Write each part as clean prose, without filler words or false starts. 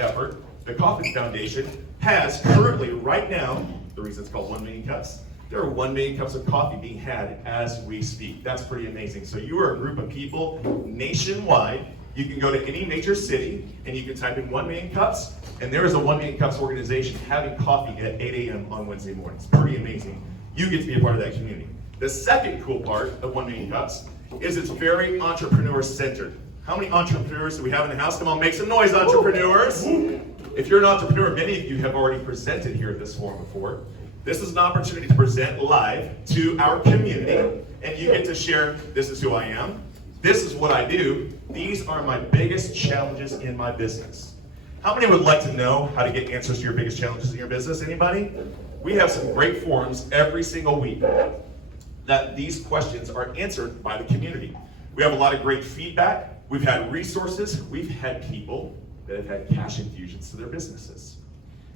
effort, the Coffee Foundation has currently, right now, the reason it's called 1 million cups, there are 1 million cups of coffee being had as we speak. That's pretty amazing. So you are a group of people nationwide. You can go to any major city and you can type in 1 million cups, and there is a 1 million cups organization having coffee at 8 a.m. on Wednesday mornings. Pretty amazing. You get to be a part of that community. The second cool part of 1 million cups is it's very entrepreneur-centered. How many entrepreneurs do we have in the house? Come on, make some noise, entrepreneurs. If you're an entrepreneur, many of you have already presented here at this forum before. This is an opportunity to present live to our community, and you get to share, this is who I am, this is what I do, these are my biggest challenges in my business. How many would like to know how to get answers to your biggest challenges in your business? Anybody? We have some great forums every single week that these questions are answered by the community. We have a lot of great feedback. We've had resources. We've had people that have had cash infusions to their businesses.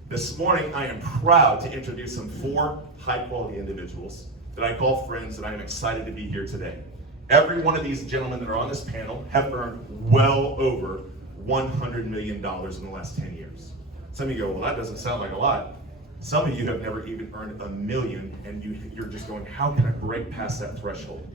This morning, I am proud to introduce some 4 high-quality individuals that I call friends, and I am excited to be here today. Every one of these gentlemen that are on this panel have earned well over $100 million in the last 10 years. Some of you go, well, that doesn't sound like a lot. Some of you have never even earned $1 million, and you're just going, how can I break past that threshold?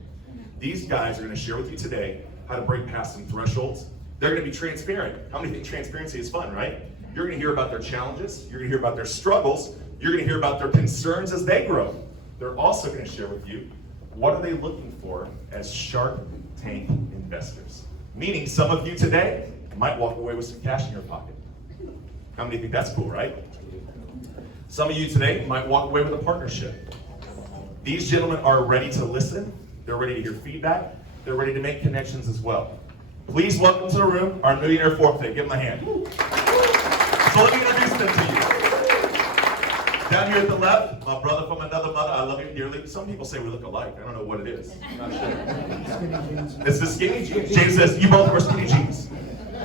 These guys are going to share with you today how to break past some thresholds. They're going to be transparent. How many think transparency is fun, right? You're going to hear about their challenges. You're going to hear about their struggles. You're going to hear about their concerns as they grow. They're also going to share with you what are they looking for as Shark Tank investors. Meaning some of you today might walk away with some cash in your pocket. How many think that's cool, right? Some of you today might walk away with a partnership. These gentlemen are ready to listen. They're ready to hear feedback. They're ready to make connections as well. Please welcome to the room our millionaire forfeit. Give them a hand. So let me introduce them to you. Down here at the left, my brother from another mother. I love him dearly. Some people say we look alike. I don't know what it is. I'm not sure. It's the skinny jeans. James says, you both wear skinny jeans.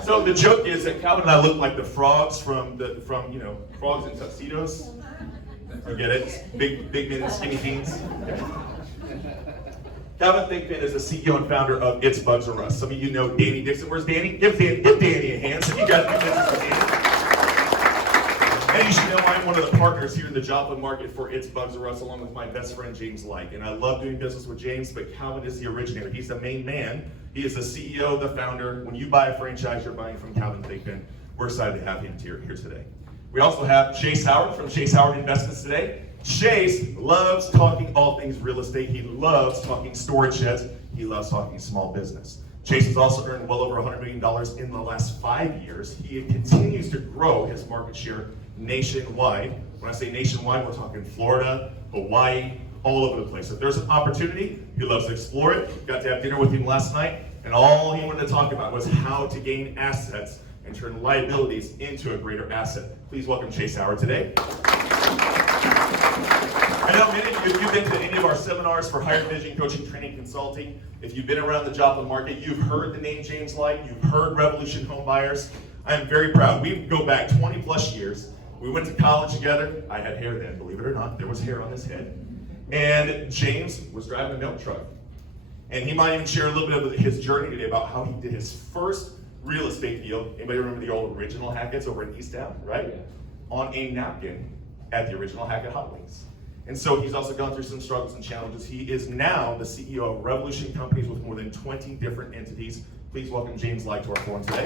So the joke is that Calvin and I look like the frogs from frogs in tuxedos. You get it? Big men in skinny jeans. Calvin Thinkpin is the CEO and founder of It's Bugs or Us. Some of you know Danny Dixon. Where's Danny? Give Danny a hand. So you guys do business with Danny. And you should know I'm one of the partners here in the Joplin market for It's Bugs or Us, along with my best friend James Like. And I love doing business with James, but Calvin is the originator. He's the main man. He is the CEO, the founder. When you buy a franchise, you're buying from Calvin Thinkpin. We're excited to have him here today. We also have Chase Howard from Chase Howard Investments today. Chase loves talking all things real estate. He loves talking storage sheds. He loves talking small business. Chase has also earned well over $100 million in the last 5 years. He continues to grow his market share nationwide. When I say nationwide, we're talking Florida, Hawaii, all over the place. If there's an opportunity, he loves to explore it. Got to have dinner with him last night, and all he wanted to talk about was how to gain assets and turn liabilities into a greater asset. Please welcome Chase Howard today. I know many of you, if you've been to any of our seminars for higher vision coaching, training, consulting, if you've been around the Joplin market, you've heard the name James Like, you've heard Revolution Home Buyers. I am very proud. We go back 20 plus years. We went to college together. I had hair then, believe it or not. There was hair on his head. And James was driving a milk truck. And he might even share a little bit of his journey today about how he did his first real estate deal. Anybody remember the old original Hackett's over in Easttown, right? Yeah. On a napkin at the original Hackett Hot Wings. And so he's also gone through some struggles and challenges. He is now the CEO of Revolution Companies with more than 20 different entities. Please welcome James Like to our forum today.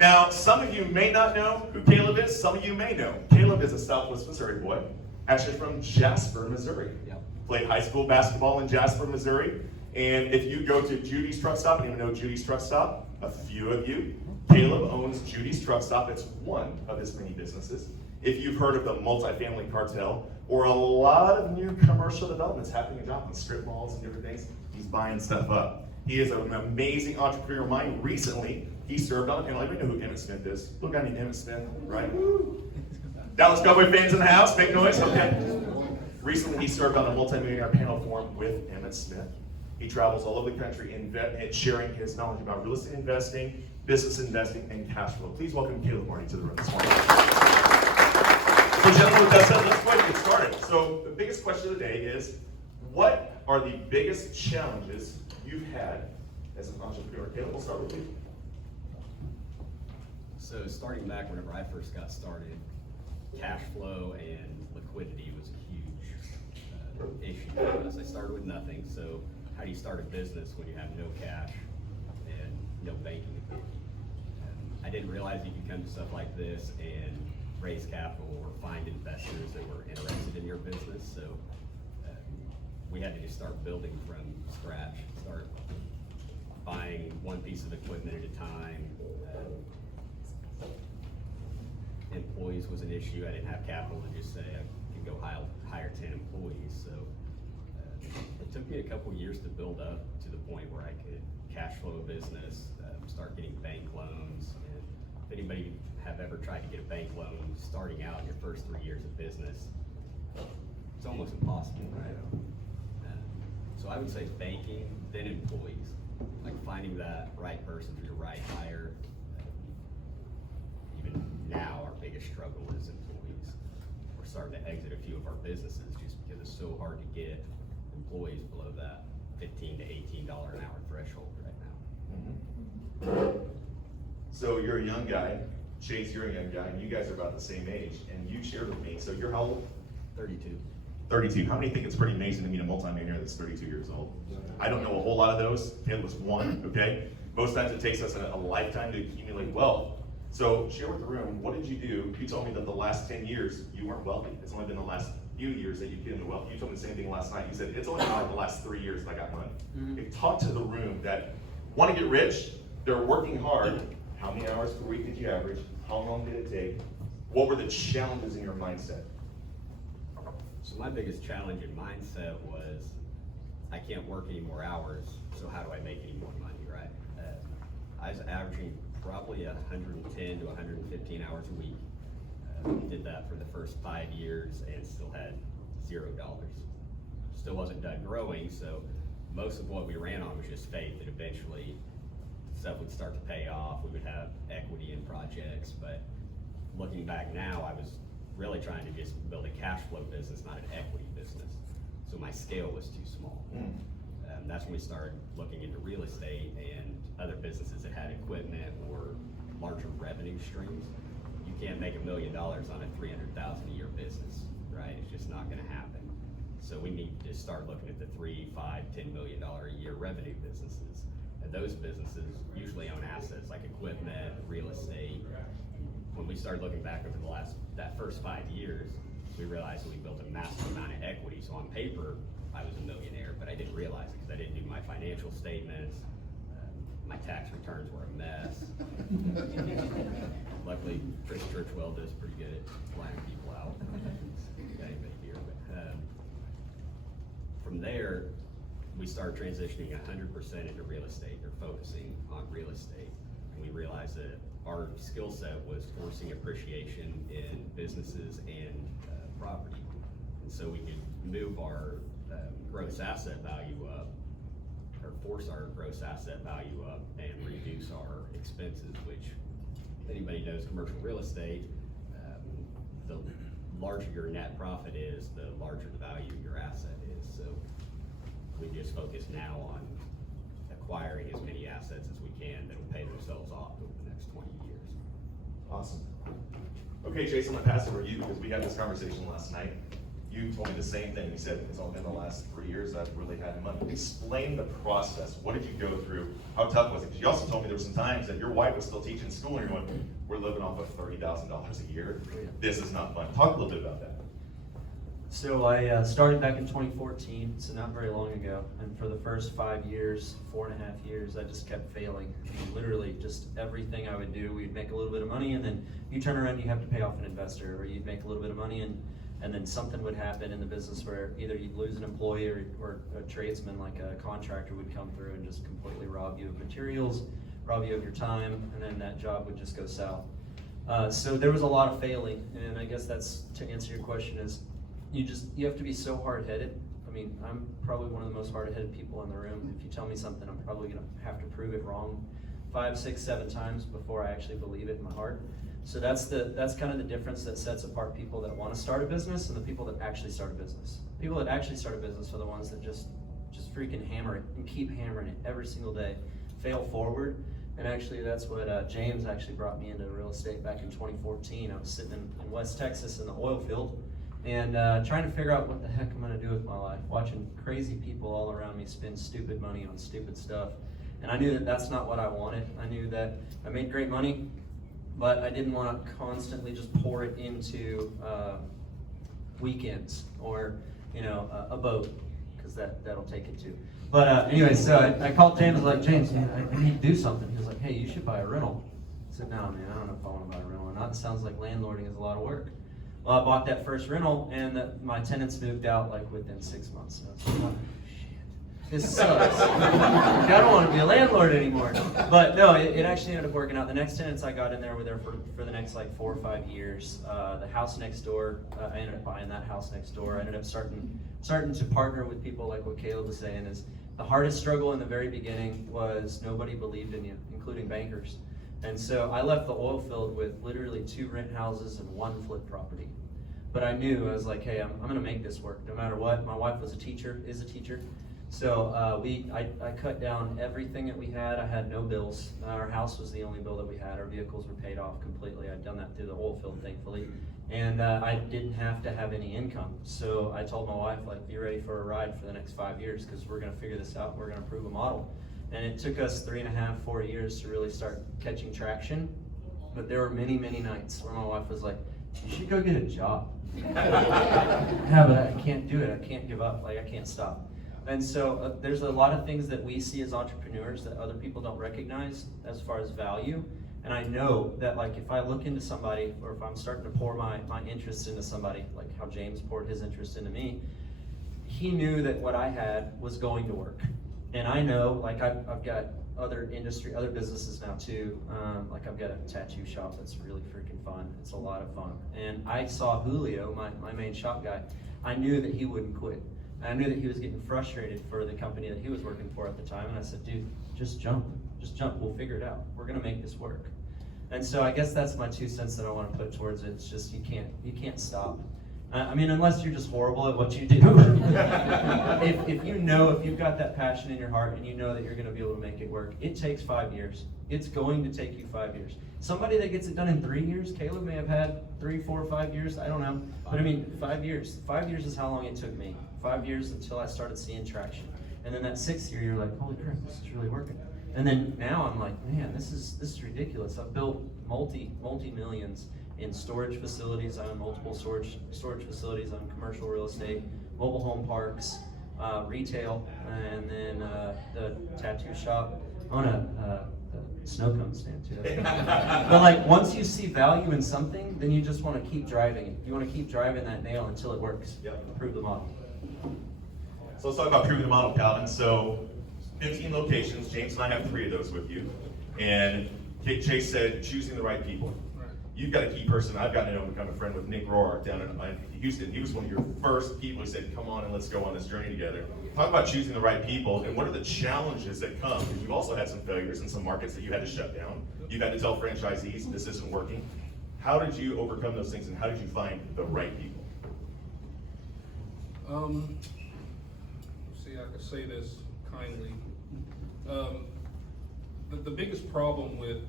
Now, some of you may not know who Caleb is. Some of you may know. Caleb is a Southwest Missouri boy, actually from Jasper, Missouri. Yep. Played high school basketball in Jasper, Missouri. And if you go to Judy's Truck Stop, anyone know Judy's Truck Stop? A few of you. Caleb owns Judy's Truck Stop. It's one of his many businesses. If you've heard of the multifamily cartel or a lot of new commercial developments happening in Joplin, strip malls and different things, he's buying stuff up. He is an amazing entrepreneur of mine. Recently, he served on a panel. Everybody know who Emmett Smith is? Look at me, Emmett Smith, right? Dallas Cowboy fans in the house, make noise, okay. Recently, he served on a multi-millionaire panel forum with Emmett Smith. He travels all over the country and sharing his knowledge about real estate investing, business investing, and cash flow. Please welcome Caleb Marty to the room this morning. So gentlemen, with that said, let's go ahead and get started. So the biggest question of the day is, what are the biggest challenges you've had as an entrepreneur? Caleb, we'll start with you. So starting back whenever I first got started, cash flow and liquidity was a huge issue for us. I started with nothing, so how do you start a business when you have no cash and no banking activity? I didn't realize you could come to stuff like this and raise capital or find investors that were interested in your business. So we had to just start building from scratch, start buying one piece of equipment at a time. Employees was an issue. I didn't have capital to just say I could go hire 10 employees. So it took me a couple years to build up to the point where I could cash flow a business, start getting bank loans. And if anybody have ever tried to get a bank loan starting out in your first 3 years of business, it's almost impossible, right? So I would say banking, then employees, like finding that right person for your right hire. Even now, our biggest struggle is employees. We're starting to exit a few of our businesses just because it's so hard to get employees below that $15 to $18 an hour threshold right now. Mm-hmm. So you're a young guy, Chase, you're a young guy, and you guys are about the same age, and you shared with me, so you're how old? 32. 32. How many think it's pretty amazing to meet a multimillionaire that's 32 years old? I don't know a whole lot of those. It was one, okay? Most times it takes us a lifetime to accumulate wealth. So share with the room, what did you do? You told me that the last 10 years you weren't wealthy. It's only been the last few years that you get into wealth. You told me the same thing last night. You said, it's only been like the last 3 years that I got money. Okay, talk to the room that want to get rich, they're working hard. How many hours per week did you average? How long did it take? What were the challenges in your mindset? So my biggest challenge in mindset was, I can't work any more hours, so how do I make any more money, right? I was averaging probably 110 to 115 hours a week. Did that for the first 5 years and still had $0. Still wasn't done growing, so most of what we ran on was just faith that eventually stuff would start to pay off. We would have equity in projects, but looking back now, I was really trying to just build a cash flow business, not an equity business. So my scale was too small. That's when we started looking into real estate and other businesses that had equipment or larger revenue streams. You can't make $1 million on a $300,000 a year business, right? It's just not gonna happen. So we need to start looking at the $3, $5, $10 million a year revenue businesses. And those businesses usually own assets like equipment, real estate. When we started looking back over that first 5 years, we realized that we built a massive amount of equity. So on paper, I was a millionaire, but I didn't realize it because I didn't do my financial statements. My tax returns were a mess. Luckily, Chris Churchwell does pretty good at flying people out. Anybody here, but from there, we started transitioning 100% into real estate, or focusing on real estate. And we realized that our skill set was forcing appreciation in businesses and property. And so we could move our gross asset value up, or force our gross asset value up and reduce our expenses, which if anybody knows commercial real estate, the larger your net profit is, the larger the value of your asset is. So we just focus now on acquiring as many assets as we can that will pay themselves off over the next 20 years. Awesome. Okay, Jason, I'm gonna pass it over to you because we had this conversation last night. You told me the same thing. You said it's only been the last 3 years I've really had money. Explain the process. What did you go through? How tough was it? Because you also told me there were some times that your wife was still teaching school and you're going, we're living off of $30,000 a year. This is not fun. Talk a little bit about that. So I started back in 2014, so not very long ago. And for the first 5 years, 4.5 years, I just kept failing. I mean, literally, just everything I would do, we'd make a little bit of money, and then you turn around and you have to pay off an investor, or you'd make a little bit of money, and then something would happen in the business where either you'd lose an employee or a tradesman, like a contractor, would come through and just completely rob you of materials, rob you of your time, and then that job would just go south. So there was a lot of failing, and I guess that's, to answer your question, is you have to be so hard-headed. I mean, I'm probably one of the most hard-headed people in the room. If you tell me something, I'm probably gonna have to prove it wrong 5, 6, 7 times before I actually believe it in my heart. So that's kind of the difference that sets apart people that want to start a business and the people that actually start a business. People that actually start a business are the ones that just freaking hammer it and keep hammering it every single day, fail forward, And actually, that's what James actually brought me into real estate back in 2014. I was sitting in West Texas in the oil field and trying to figure out what the heck I'm going to do with my life, watching crazy people all around me spend stupid money on stupid stuff. And I knew that that's not what I wanted. I knew that I made great money, but I didn't want to constantly just pour it into weekends or, a boat, because that'll take it too. But anyway, so I called James. I was like, James, man, I need to do something. He was like, hey, you should buy a rental. I said, no, man, I don't know if I want to buy a rental or not. It sounds like landlording is a lot of work. Well, I bought that first rental, and my tenants moved out like within 6 months. And I was like, oh, shit, this sucks. I don't want to be a landlord anymore. But no, it actually ended up working out. The next tenants I got in there were there for the next like 4 or 5 years. The house next door, I ended up buying that house next door. I ended up starting to partner with people like what Caleb was saying is the hardest struggle in the very beginning was nobody believed in you, including bankers. And so I left the oil field with literally 2 rent houses and 1 flip property. But I knew, I was like, hey, I'm gonna make this work no matter what. My wife is a teacher. So I cut down everything that we had. I had no bills. Our house was the only bill that we had. Our vehicles were paid off completely. I'd done that through the oil field, thankfully. And I didn't have to have any income. So I told my wife, like, be ready for a ride for the next 5 years because we're gonna figure this out. We're gonna prove a model. And it took us 3.5, 4 years to really start catching traction. But there were many, many nights where my wife was like, you should go get a job. Yeah, but I can't do it. I can't give up. Like, I can't stop. And so there's a lot of things that we see as entrepreneurs that other people don't recognize as far as value. And I know that, like, if I look into somebody, or if I'm starting to pour my interest into somebody, like how James poured his interest into me, he knew that what I had was going to work. And I know, like, I've got other businesses now too. Like, I've got a tattoo shop that's really freaking fun. It's a lot of fun. And I saw Julio, my main shop guy. I knew that he wouldn't quit. And I knew that he was getting frustrated for the company that he was working for at the time. And I said, dude, just jump. We'll figure it out. We're gonna make this work. And so I guess that's my 2 cents that I want to put towards it. It's just you can't stop. I mean, unless you're just horrible at what you do. if you've got that passion in your heart and you know that you're going to be able to make it work, it takes 5 years. It's going to take you 5 years. Somebody that gets it done in 3 years, Caleb may have had 3, 4, 5 years, I don't know. But I mean, 5 years. 5 years is how long it took me. 5 years until I started seeing traction. And then that 6th year, you're like, holy crap, this is really working. And then now I'm like, man, this is ridiculous. I've built multi-millions in storage facilities. I own multiple storage facilities. I own commercial real estate, mobile home parks, retail, and then the tattoo shop. I own a snow cone stand too. But like, once you see value in something, then you just want to keep driving it. You want to keep driving that nail until it works. Yep. Prove the model. So let's talk about proving the model, Calvin. So 15 locations. James and I have 3 of those with you. And Chase said choosing the right people. You've got a key person. I've gotten to know and become a friend with Nick Roark down in Houston. He was one of your first people who said, come on and let's go on this journey together. Talk about choosing the right people and what are the challenges that come? Because you've also had some failures in some markets that you had to shut down. You've had to tell franchisees this isn't working. How did you overcome those things and how did you find the right people? See, I could say this kindly. The biggest problem with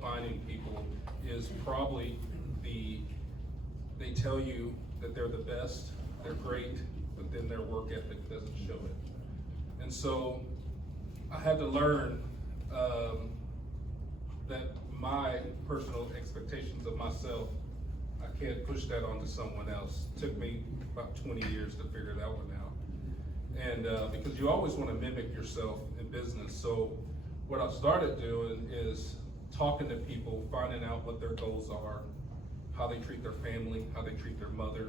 finding people is probably they tell you that they're the best, they're great, but then their work ethic doesn't show it. And so I had to learn that my personal expectations of myself, I can't push that onto someone else. It took me about 20 years to figure that one out. And because you always want to mimic yourself in business. So what I've started doing is talking to people, finding out what their goals are, how they treat their family, how they treat their mother.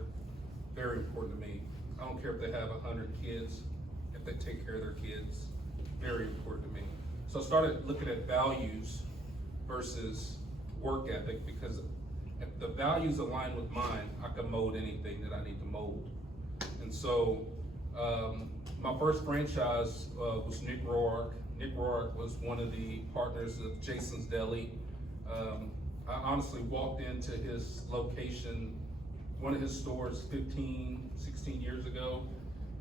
Very important to me. I don't care if they have 100 kids, if they take care of their kids. Very important to me. So I started looking at values versus work ethic, because if the values align with mine, I can mold anything that I need to mold. And so my first franchise was Nick Roark. Nick Roark was one of the partners of Jason's Deli. I honestly walked into his location, one of his stores 15, 16 years ago,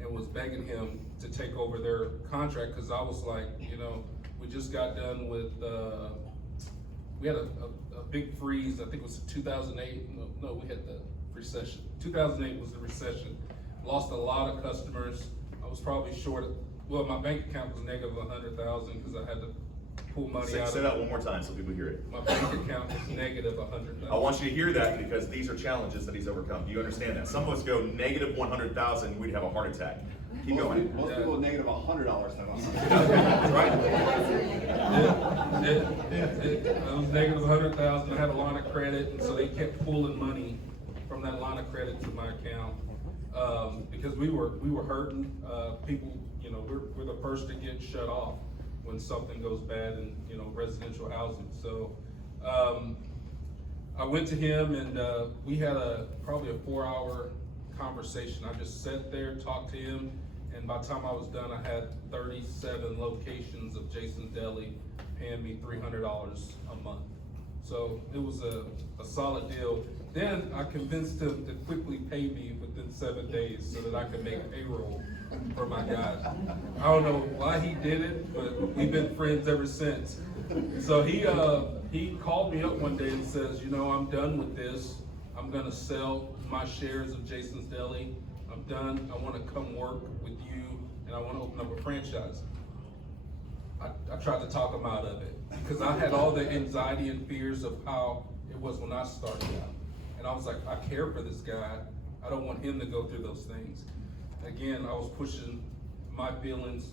and was begging him to take over their contract because I was like, We just got done with, we had a big freeze, I think it was 2008, no, we had the recession. 2008 was the recession. Lost a lot of customers. I was probably short, well, my bank account was negative 100,000 because I had to pull money out of it. Say that one more time so people hear it. My bank account was negative 100,000. I want you to hear that because these are challenges that he's overcome. Do you understand that? Some of us go negative 100,000, we'd have a heart attack. Keep going. Most people with negative $100 have That's right. I was negative 100,000. I had a line of credit, and so they kept pulling money from that line of credit to my account because we were hurting. People, you know, we're the first to get shut off when something goes bad in, you know, residential housing. So I went to him, and we had probably a 4-hour conversation. I just sat there, talked to him, and by the time I was done, I had 37 locations of Jason's Deli paying me $300 a month. So it was a solid deal. Then I convinced him to quickly pay me within 7 days so that I could make payroll for my guys. I don't know why he did it, but we've been friends ever since. So he called me up one day and says, you know, I'm done with this. I'm gonna sell my shares of Jason's Deli. I'm done. I wanna come work with you, and I wanna open up a franchise. I tried to talk him out of it because I had all the anxiety and fears of how it was when I started out. And I was like, I care for this guy. I don't want him to go through those things. Again, I was pushing my feelings,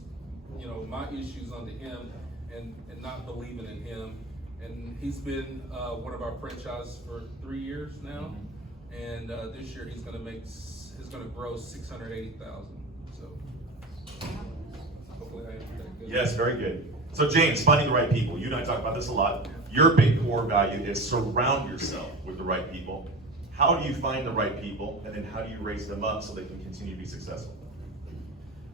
you know, my issues onto him and not believing in him. And he's been one of our franchises for 3 years now. And this year he's gonna grow 680,000. So hopefully I answered that good. Yes, very good. So James, finding the right people. You and I talk about this a lot. Your big core value is surround yourself with the right people. How do you find the right people, and then how do you raise them up so they can continue to be successful?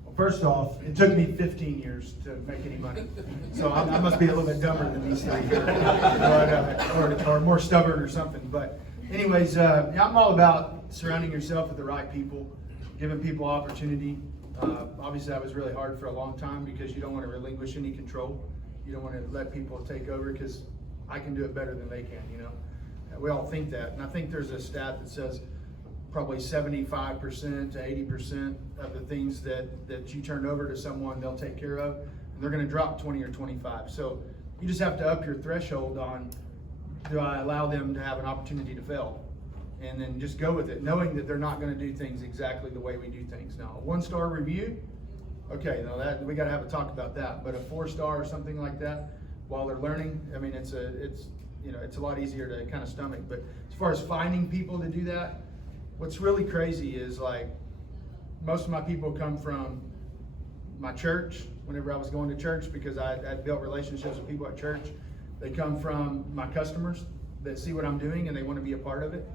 Well, first off, it took me 15 years to make any money. So I must be a little bit dumber than these three here, but, or more stubborn or something. But anyways, yeah, I'm all about surrounding yourself with the right people, giving people opportunity. Obviously, that was really hard for a long time because you don't want to relinquish any control. You don't want to let people take over because I can do it better than they can, you know. We all think that, and I think there's a stat that says probably 75% to 80% of the things that you turn over to someone they'll take care of, and they're going to drop 20 or 25. So you just have to up your threshold on, do I allow them to have an opportunity to fail? And then just go with it, knowing that they're not going to do things exactly the way we do things. Now, a 1-star review, okay, now that we got to have a talk about that. But a 4-star or something like that, while they're learning, I mean, it's you know, it's a lot easier to kind of stomach. But as far as finding people to do that, what's really crazy is like most of my people come from my church. Whenever I was going to church, because I built relationships with people at church, they come from my customers that see what I'm doing and they want to be a part of it.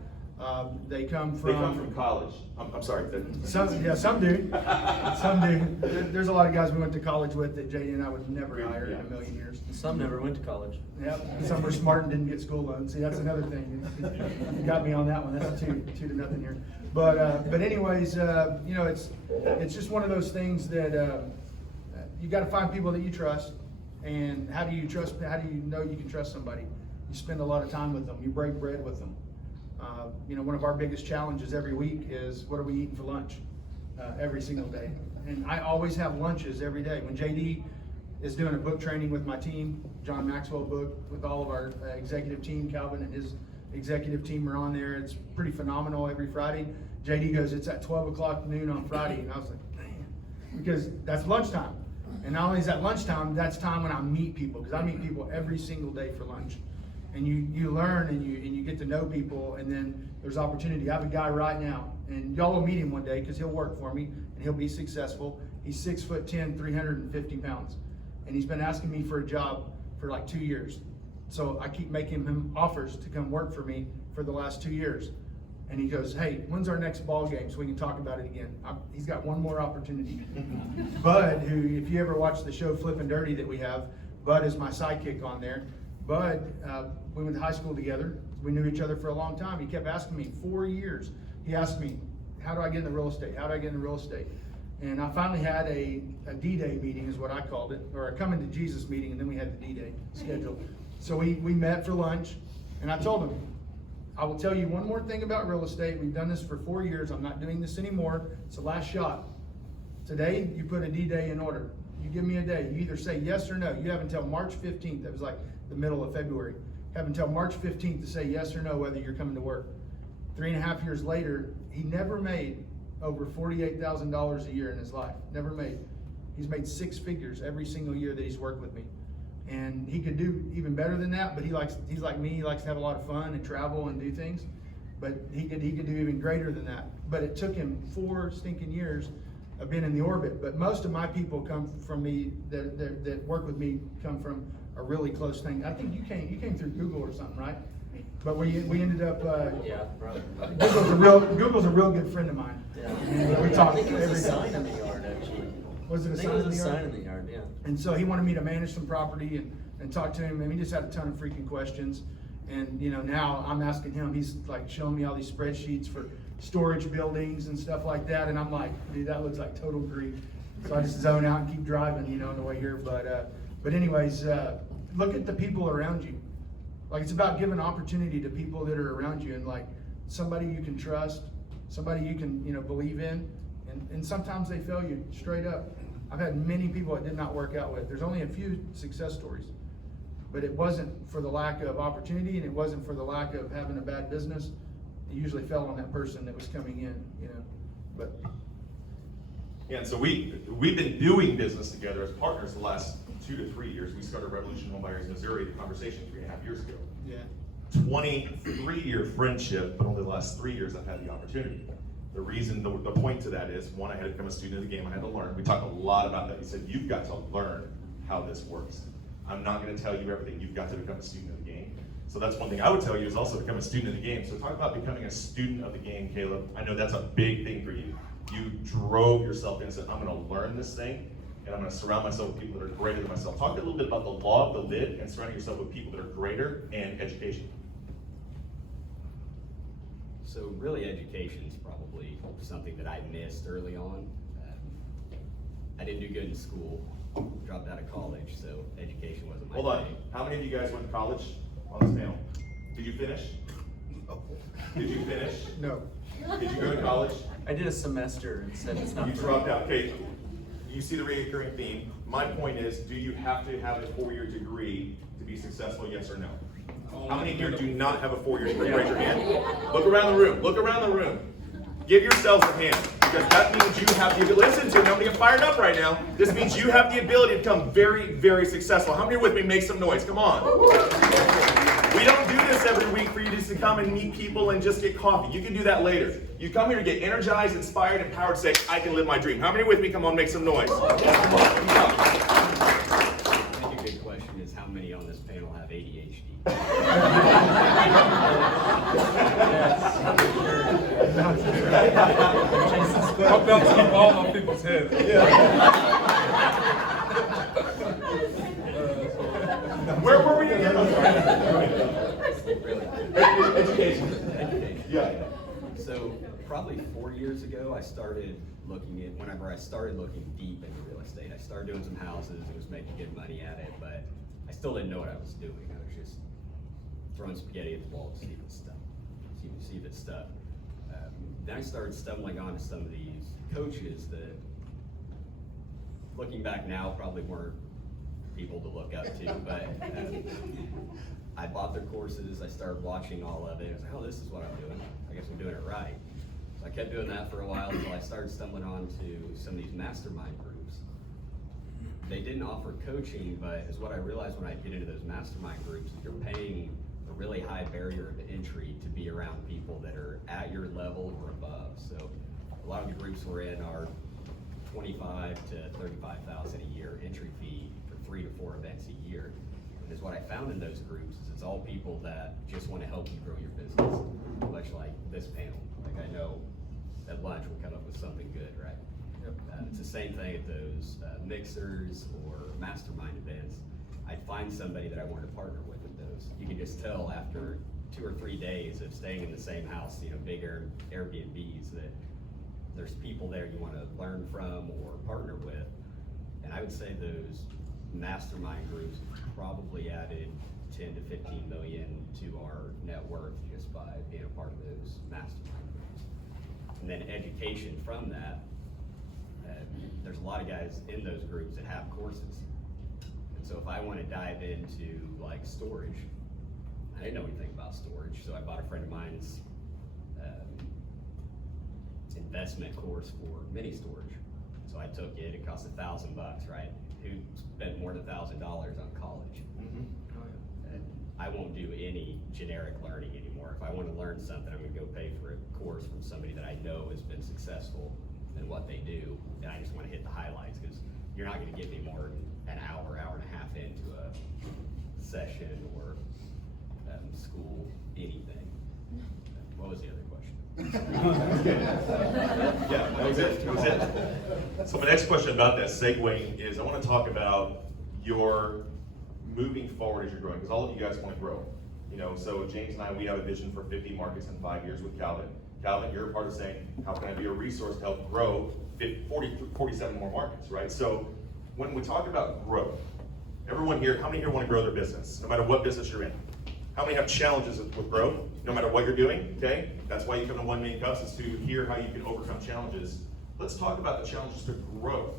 They come from college. I'm sorry. Some do. Some do. There's a lot of guys we went to college with that JD and I would never hire in a million years. Some never went to college. Yep. Some were smart and didn't get school loans. See, that's another thing. You got me on that one. That's 2-0 here. But anyways, you know, it's just one of those things that you got to find people that you trust. And how do you know you can trust somebody? You spend a lot of time with them. You break bread with them. You know, one of our biggest challenges every week is what are we eating for lunch every single day. And I always have lunches every day. When JD is doing a book training with my team, John Maxwell book, with all of our executive team, Calvin and his executive team are on there. It's pretty phenomenal every Friday. JD goes, it's at 12 o'clock noon on Friday. And I was like, man, because that's lunchtime. And not only is that lunchtime, that's time when I meet people, because I meet people every single day for lunch. And you learn and you get to know people, and then there's opportunity. I have a guy right now, and y'all will meet him one day because he'll work for me and he'll be successful. He's 6'10", 350 pounds, and he's been asking me for a job for like 2 years. So I keep making him offers to come work for me for the last 2 years. And he goes, hey, when's our next ball game so we can talk about it again? He's got one more opportunity. Bud, who, if you ever watch the show Flippin' Dirty that we have, Bud is my sidekick on there. Bud, we went to high school together. We knew each other for a long time. He kept asking me, 4 years. He asked me, how do I get into real estate? How do I get into real estate? And I finally had a D-Day meeting is what I called it, or a coming to Jesus meeting, and then we had the D-Day scheduled. So we met for lunch, and I told him, I will tell you one more thing about real estate. We've done this for 4 years. I'm not doing this anymore. It's the last shot. Today, you put a D-Day in order. You give me a day. You either say yes or no. You have until March 15th. That was like the middle of February. Have until March 15th to say yes or no whether you're coming to work. 3.5 years later, he never made over $48,000 a year in his life. Never made. He's made 6 figures every single year that he's worked with me. And he could do even better than that, but he's like me, he likes to have a lot of fun and travel and do things. But he could do even greater than that. But it took him 4 stinking years of being in the orbit. But most of my people come from me that work with me come from a really close thing. I think you came through Google or something, right? But we ended up Yeah, probably. Google's a real good friend of mine. Yeah. And we talk I think it every was a day. sign in the yard, actually. Was it a I think sign it in was the a yard? sign in the yard, yeah. And so he wanted me to manage some property and talk to him, and he just had a ton of freaking questions. And now I'm asking him, he's like showing me all these spreadsheets for storage buildings and stuff like that, and I'm like, dude, that looks like total grief. So I just zone out and keep driving, on the way here. But anyways, look at the people around you. Like, it's about giving opportunity to people that are around you, and like somebody you can trust, somebody you can believe in, and sometimes they fail you straight up. I've had many people it did not work out with. There's only a few success stories, but it wasn't for the lack of opportunity, and it wasn't for the lack of having a bad business. It usually fell on that person that was coming in, But Yeah, and so we've been doing business together as partners the last 2 to 3 years. We started Revolution Home Buyers Missouri, the conversation 3.5 years ago. yeah, 23-year friendship, but only the last 3 years I've had the opportunity. The reason, the point to that is, one, I had to become a student of the game. I had to learn. We talked a lot about that. You said, you've got to learn how this works. I'm not going to tell you everything. You've got to become a student of the game. So that's one thing I would tell you, is also become a student of the game. So talk about becoming a student of the game, Caleb. I know that's a big thing for you. You drove yourself in and said, I'm going to learn this thing, and I'm going to surround myself with people that are greater than myself. Talk a little bit about the law of the lid and surrounding yourself with people that are greater, and education. So really, education is probably something that I missed early on. I didn't do good in school, dropped out of college, so education wasn't my Hold on. thing. How many of you guys went to college on this panel? Did you finish? Did you finish? no. Did you go to college? I did a semester and said it's not You for dropped me. out. Okay, you see the recurring theme. My point is, do you have to have a 4-year degree to be successful, yes or no? How many here do not have a 4-year degree? Raise your hand. Look around the room. Look around the room. Give yourselves a hand, because that means you have the ability. Listen to me, I'm gonna get fired up right now. This means you have the ability to become very, very successful. How many are with me? Make some noise. Come on. We don't do this every week for you just to come and meet people and just get coffee. You can do that later. You come here to get energized, inspired, empowered, say, I can live my dream. How many are with me? Come on, make some noise. Come on. I think a good question is, how many on this panel have ADHD? Talk down to the ball on people's heads. Where were we again? Education. Education. Yeah. So probably 4 years ago, I started looking at, whenever I started looking deep into real estate, I started doing some houses, I was making good money at it, but I still didn't know what I was doing. I was just throwing spaghetti at the wall to see if it stuck. See if it stuck. Then I started stumbling onto some of these coaches that, looking back now, probably weren't people to look up to, but I bought their courses, I started watching all of it, I was like, oh, this is what I'm doing, I guess I'm doing it right. So I kept doing that for a while until I started stumbling onto some of these mastermind groups. They didn't offer coaching, but is what I realized when I get into those mastermind groups, you're paying a really high barrier of entry to be around people that are at your level or above. So a lot of the groups we're in are 25 to 35,000 a year entry fee for 3 to 4 events a year. And is what I found in those groups is it's all people that just want to help you grow your business, much like this panel. Like, I know at lunch we'll come up with something good, right? It's the same thing at those mixers or mastermind events. I'd find somebody that I wanted to partner with at those. You can just tell after 2 or 3 days of staying in the same house, bigger Airbnbs, that there's people there you wanna learn from or partner with. And I would say those mastermind groups probably added 10 to 15 million to our net worth just by being a part of those mastermind groups. And then education from that, there's a lot of guys in those groups that have courses. And so if I wanna dive into like storage, I didn't know anything about storage, so I bought a friend of mine's investment course for mini storage. So I took it, it cost $1,000, right? Who spent more than $1,000 on college? And I won't do any generic learning anymore. If I wanna learn something, I'm gonna go pay for a course from somebody that I know has been successful in what they do, and I just wanna hit the highlights, because you're not gonna get me more than an hour, hour and a half into a session or school, anything. What was the other question? Yeah, that was it, that was it. So my next question about that segueing is, I wanna talk about your moving forward as you're growing, because all of you guys wanna grow. You know, so James and I, we have a vision for 50 markets in 5 years with Calvin. Calvin, you're a part of saying, how can I be a resource to help grow 47 more markets, right? So when we talk about growth, everyone here, how many here wanna grow their business, no matter what business you're in? How many have challenges with growth, no matter what you're doing, okay? That's why you come to 1 Million Cups, is to hear how you can overcome challenges. Let's talk about the challenges to growth.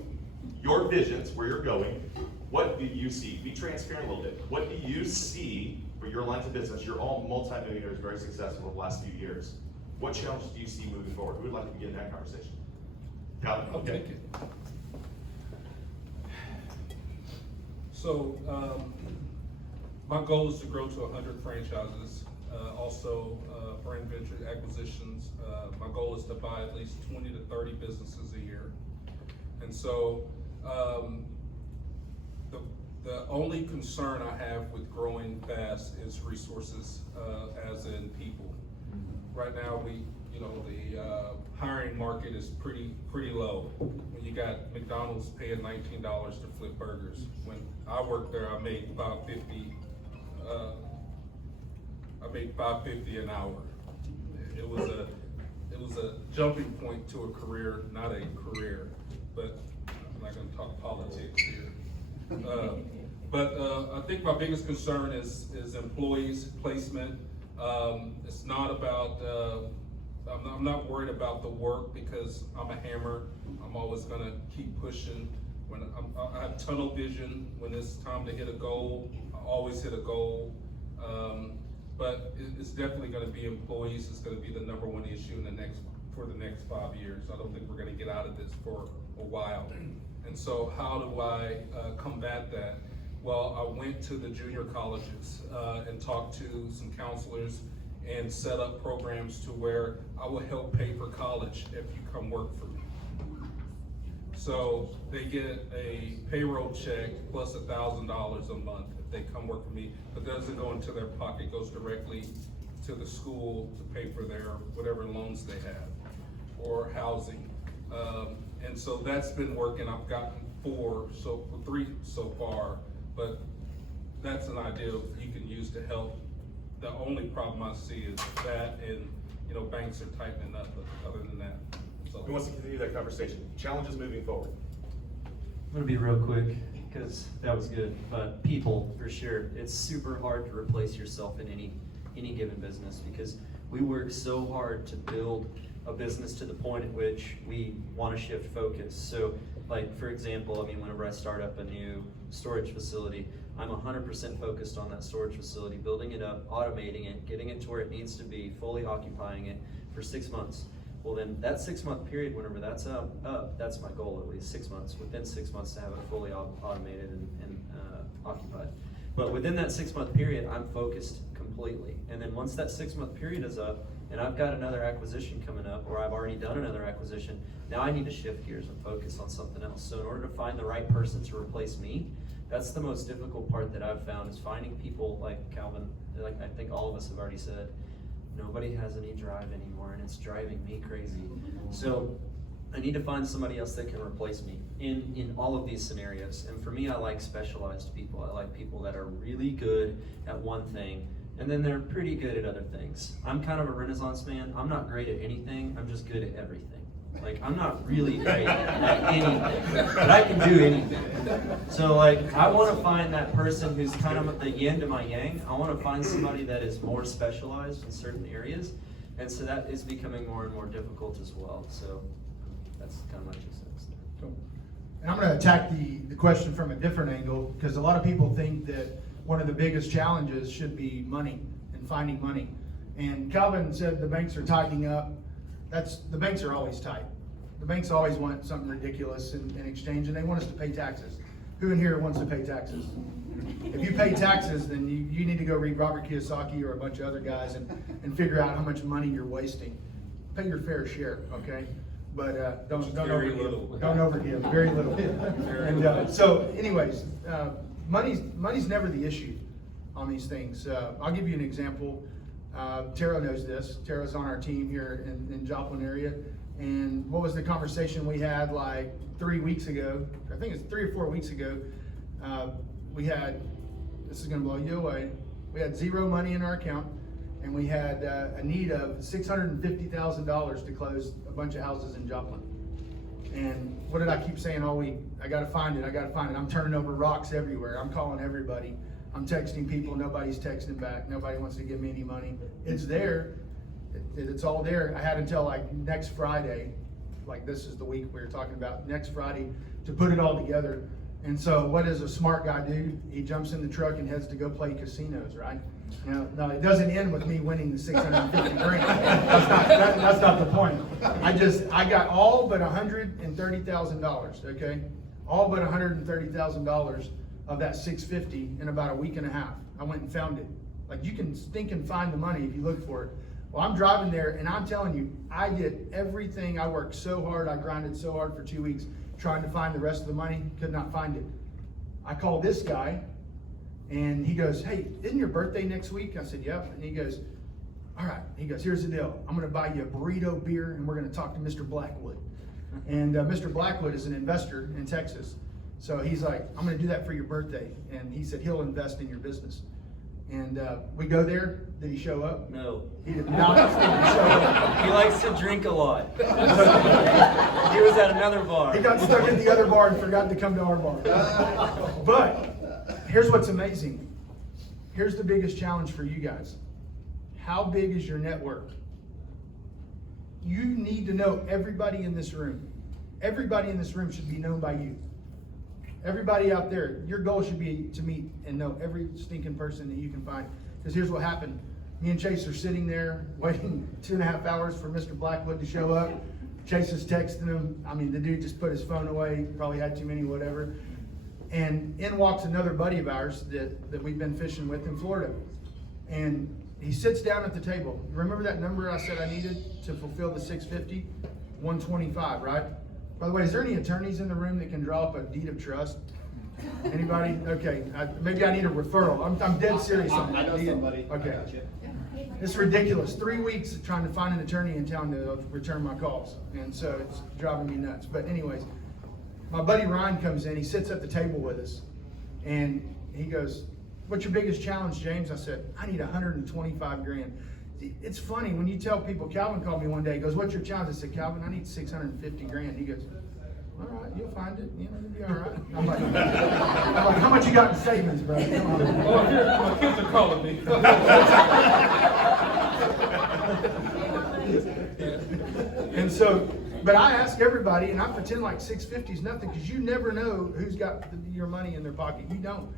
Your visions, where you're going, what do you see? Be transparent a little bit. What do you see for your lines of business? You're all multimillionaires, very successful the last few years. What challenges do you see moving forward? Who would like to begin that conversation? Calvin, I'll okay. take it. So, my goal is to grow to 100 franchises. Also, brand venture acquisitions. My goal is to buy at least 20 to 30 businesses a year. And so, the only concern I have with growing fast is resources, as in people. Right now, the hiring market is pretty low. When you got McDonald's paying $19 to flip burgers. When I worked there, I made $5.50. I made $5.50 an hour. It was a jumping point to a career, not a career. But I'm not going to talk politics here. I think my biggest concern is employees placement. It's not about. I'm not worried about the work, because I'm a hammer. I'm always gonna keep pushing. When I have tunnel vision, when it's time to hit a goal, I always hit a goal. But it's definitely gonna be employees. It's gonna be the #1 issue for the next 5 years. I don't think we're gonna get out of this for a while. And so how do I combat that? Well, I went to the junior colleges and talked to some counselors and set up programs to where I will help pay for college if you come work for me. So they get a payroll check plus $1,000 a month if they come work for me, but that doesn't go into their pocket, it goes directly to the school to pay for their whatever loans they have or housing. And so that's been working. I've gotten 3 so far, but that's an idea you can use to help. The only problem I see is that, and banks are tightening up, but other than that. So. Who wants to continue that conversation? Challenges moving forward. I'm gonna be real quick, because that was good, but people, for sure. It's super hard to replace yourself in any given business, because we work so hard to build a business to the point at which we want to shift focus. So, like, for example, whenever I start up a new storage facility, I'm 100% focused on that storage facility, building it up, automating it, getting it to where it needs to be, fully occupying it for 6 months. Well, then that 6-month period, whenever that's up, that's my goal, at least 6 months, within 6 months to have it fully automated and occupied. But within that 6-month period, I'm focused completely. And then once that 6-month period is up, and I've got another acquisition coming up, or I've already done another acquisition, now I need to shift gears and focus on something else. So in order to find the right person to replace me, that's the most difficult part that I've found, is finding people like Calvin, like I think all of us have already said, nobody has any drive anymore, and it's driving me crazy. So I need to find somebody else that can replace me in all of these scenarios. And for me, I like specialized people. I like people that are really good at one thing, and then they're pretty good at other things. I'm kind of a Renaissance man. I'm not great at anything, I'm just good at everything. Like, I'm not really great at anything, but I can do anything. So like, I want to find that person who's kind of the yin to my yang. I want to find somebody that is more specialized in certain areas, and so that is becoming more and more difficult as well. So that's kind of my 2 cents there. Cool. And I'm going to attack the question from a different angle, because a lot of people think that one of the biggest challenges should be money and finding money. And Calvin said the banks are tightening up. The banks are always tight. The banks always want something ridiculous in exchange, and they want us to pay taxes. Who in here wants to pay taxes? If you pay taxes, then you need to go read Robert Kiyosaki or a bunch of other guys and figure out how much money you're wasting. Pay your fair share, okay? But don't Very overgive. little. Don't overgive. Very little. And so, anyways, money's never the issue on these things. I'll give you an example. Tara knows this. Tara's on our team here in Joplin area. And what was the conversation we had like 3 weeks ago? I think it's 3 or 4 weeks ago. We had, this is gonna blow you away, we had zero money in our account, and we had a need of $650,000 to close a bunch of houses in Joplin. And what did I keep saying all week? I gotta find it, I gotta find it. I'm turning over rocks everywhere. I'm calling everybody. I'm texting people, nobody's texting back. Nobody wants to give me any money. It's there, it's all there. I had until like next Friday, like this is the week we were talking about, next Friday, to put it all together. And so what does a smart guy do? He jumps in the truck and heads to go play casinos, right? Now it doesn't end with me winning the 650 grand. That's not the point. I got all but $130,000, okay? All but $130,000 of that 650 in about a week and a half. I went and found it. Like, you can stink and find the money if you look for it. Well, I'm driving there, and I'm telling you, I did everything. I worked so hard. I grinded so hard for 2 weeks trying to find the rest of the money. Could not find it. I called this guy, and he goes, "Hey, isn't your birthday next week?" I said, "Yep." And he goes, "All right." He goes, "Here's the deal. I'm going to buy you a burrito beer, and we're going to talk to Mr. Blackwood." And Mr. Blackwood is an investor in Texas. So he's like, "I'm going to do that for your birthday." And he said he'll invest in your business. And we go there. Did he show up? No. He did not show up. He likes to drink a lot. He was at another bar. He got stuck at the other bar and forgot to come to our bar. But here's what's amazing. Here's the biggest challenge for you guys. How big is your network? You need to know everybody in this room. Everybody in this room should be known by you. Everybody out there, your goal should be to meet and know every stinking person that you can find. Because here's what happened. Me and Chase are sitting there waiting 2.5 hours for Mr. Blackwood to show up. Chase is texting him. I mean, the dude just put his phone away, probably had too many, whatever. And in walks another buddy of ours that we've been fishing with in Florida. And he sits down at the table. Remember that number I said I needed to fulfill the 650? 125, right? By the way, is there any attorneys in the room that can draw up a deed of trust? Anybody? Okay, maybe I need a referral. I'm dead serious on I that. know somebody. Okay. I got you. It's ridiculous. 3 weeks trying to find an attorney in town to return my calls. And so it's driving me nuts. But anyways, my buddy Ryan comes in. He sits at the table with us. And he goes, "What's your biggest challenge, James?" I said, "I need 125 grand. It's funny when you tell people, Calvin called me one day, he goes, "What's your challenge?" I said, "Calvin, I need 650 grand. He goes, "All right, you'll find it. You know, it'll be all right." I'm like, "How much you got in savings, bro?" Come on. Oh, here, my kids are calling me. And so, but I ask everybody, and I pretend like 650 is nothing, because you never know who's got your money in their pocket. You don't.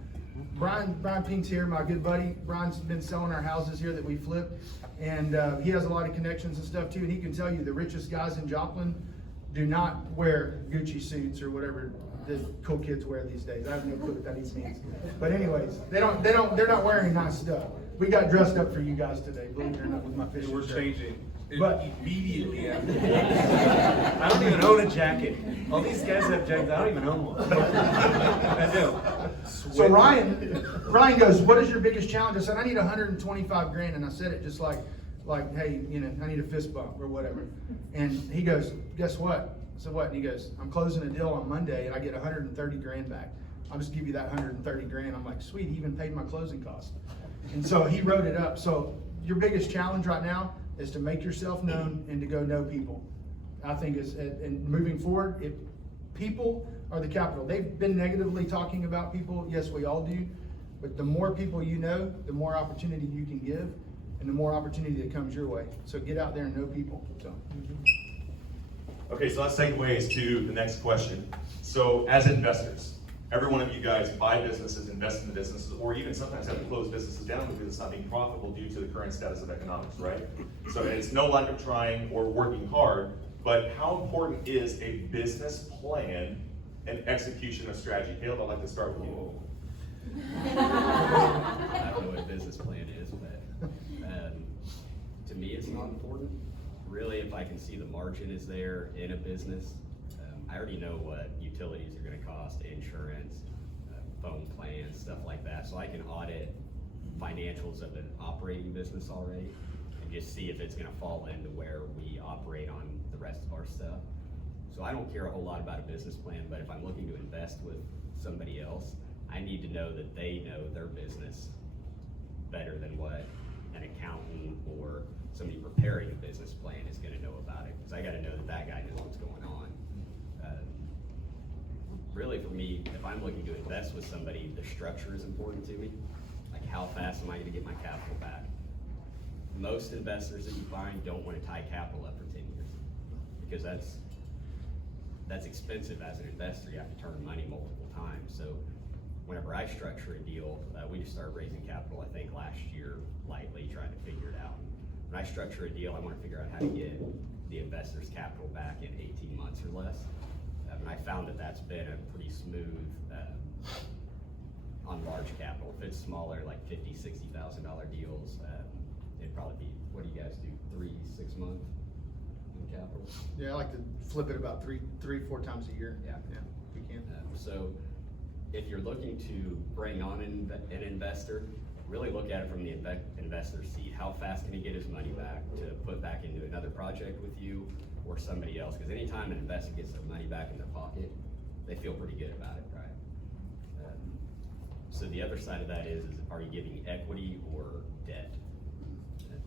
Brian Pink's here, my good buddy. Brian's been selling our houses here that we flip, and he has a lot of connections and stuff too. And he can tell you the richest guys in Joplin do not wear Gucci suits or whatever the cool kids wear these days. I have no clue what that even means. But anyways, they're not wearing nice stuff. We got dressed up for you guys today, believe it or not, with my fishing We're shirt. changing But- immediately after. I don't even own a jacket. All these guys have jackets. I don't even own one. I do. So Ryan goes, "What is your biggest challenge?" I said, "I need 125 grand." And I said it just like, "Hey, you know, I need a fist bump or whatever." And he goes, "Guess what?" I said, "What?" And he goes, "I'm closing a deal on Monday and I get 130 grand back. I'll just give you that 130 grand. I'm like, "Sweet," he even paid my closing costs. And so he wrote it up. So your biggest challenge right now is to make yourself known and to go know people. I think is, and moving forward, if people are the capital, they've been negatively talking about people, yes, we all do, but the more people you know, the more opportunity you can give, and the more opportunity that comes your way. So get out there and know people, so. Okay, so that segues to the next question. So as investors, every one of you guys buy businesses, invest in the businesses, or even sometimes have to close businesses down because it's not being profitable due to the current status of economics, right? So it's no lack of trying or working hard, but how important is a business plan and execution of strategy? Caleb, I'd like to start with you. I don't know what a business plan is, but to me, it's not important. Really, if I can see the margin is there in a business, I already know what utilities are gonna cost, insurance, phone plans, stuff like that. So I can audit financials of an operating business already and just see if it's gonna fall into where we operate on the rest of our stuff. So I don't care a whole lot about a business plan, but if I'm looking to invest with somebody else, I need to know that they know their business better than what an accountant or somebody preparing a business plan is gonna know about it. Cause I gotta know that that guy knows what's going on. Really for me, if I'm looking to invest with somebody, the structure is important to me. Like how fast am I gonna get my capital back? Most investors that you find don't wanna tie capital up for 10 years. Because that's expensive as an investor. You have to turn money multiple times. So whenever I structure a deal, we just started raising capital, I think last year, lightly, trying to figure it out. When I structure a deal, I wanna figure out how to get the investor's capital back in 18 months or less. And I found that that's been a pretty smooth, on large capital. If it's smaller, like $50,000, $60,000 deals, it'd probably be, what do you guys do, 3-6 months in capital? Yeah, I like to flip it about 3-4 times a year. Yeah. Yeah, if we can. So if you're looking to bring on an investor, really look at it from the investor's seat. How fast can he get his money back to put back into another project with you or somebody else? Because anytime an investor gets their money back in their pocket, they feel pretty good about it, right? So the other side of that is are you giving equity or debt?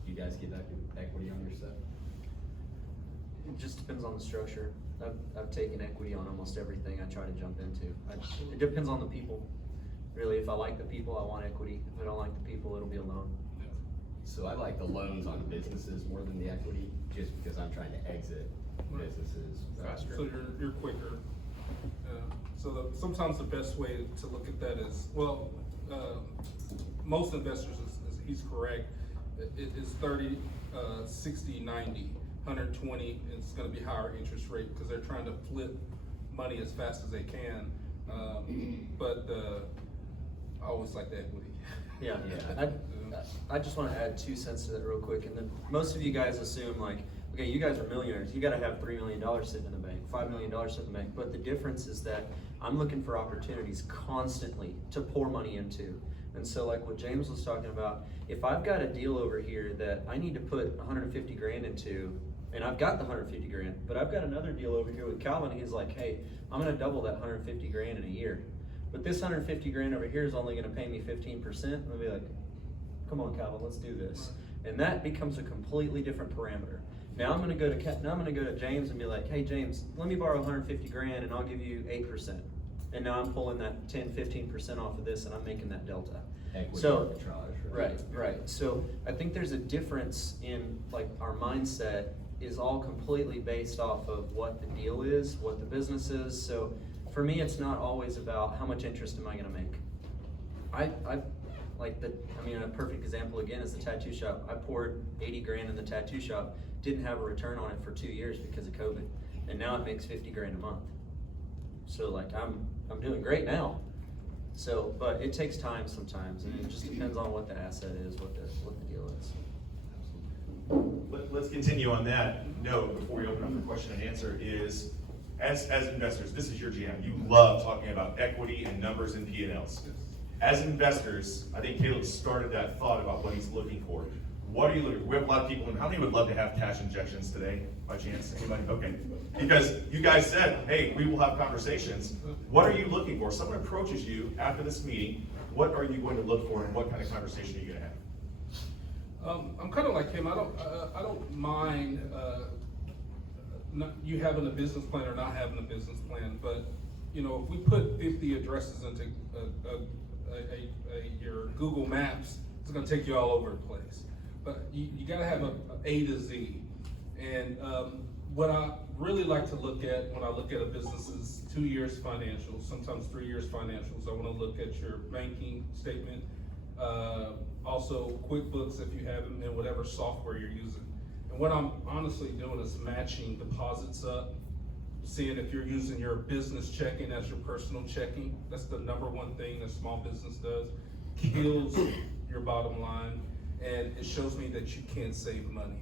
Do you guys give equity on your stuff? It just depends on the structure. I've taken equity on almost everything I try to jump into. It depends on the people. Really, if I like the people, I want equity. If I don't like the people, it'll be a loan. So I like the loans on businesses more than the equity, just because I'm trying to exit businesses faster. So you're quicker. Sometimes the best way to look at that is, well, most investors, he's correct, it is 30, 60, 90, 120, it's gonna be higher interest rate because they're trying to flip money as fast as they can. But I always like the equity. Yeah, I just want to add 2 cents to that real quick. And then most of you guys assume like, okay, you guys are millionaires. You got to have $3 million sitting in the bank, $5 million sitting in the bank. But the difference is that I'm looking for opportunities constantly to pour money into. And so like what James was talking about, if I've got a deal over here that I need to put 150 grand into, and I've got the 150 grand, but I've got another deal over here with Calvin. He's like, hey, I'm going to double that 150 grand in a year. But this 150 grand over here is only going to pay me 15%. I'll be like, come on, Calvin, let's do this. And that becomes a completely different parameter. Now I'm going to go to James and be like, hey James, let me borrow 150 grand and I'll give you 8%. And now I'm pulling that 10-15% off of this and I'm making that delta. Equity So, arbitrage, right. So I think there's a difference in like our mindset is all completely based off of what the deal is, what the business is. So for me, it's not always about how much interest am I gonna make. A perfect example again is the tattoo shop. I poured 80 grand in the tattoo shop, didn't have a return on it for 2 years because of COVID. And now it makes 50 grand a month. So like I'm doing great now. So, but it takes time sometimes and it just depends on what the asset is, what the deal is. Let's continue on that note before we open up for question and answer is, as investors, this is your jam. You love talking about equity and numbers and P&Ls. As investors, I think Caleb started that thought about what he's looking for. What are you looking for? We have a lot of people, and how many would love to have cash injections today, by chance? Anybody? Okay. Because you guys said, hey, we will have conversations. What are you looking for? Someone approaches you after this meeting, what are you going to look for and what kind of conversation are you going to have? I'm kind of like him. I don't mind you having a business plan or not having a business plan, but, you know, if we put 50 addresses into your Google Maps, it's gonna take you all over the place. But you gotta have a A to Z. And what I really like to look at when I look at a business's 2 years financials, sometimes 3 years financials, I wanna look at your banking statement, also QuickBooks if you have them, and whatever software you're using. And what I'm honestly doing is matching deposits up, seeing if you're using your business checking as your personal checking. That's the number one thing a small business does. Kills your bottom line, and it shows me that you can't save money.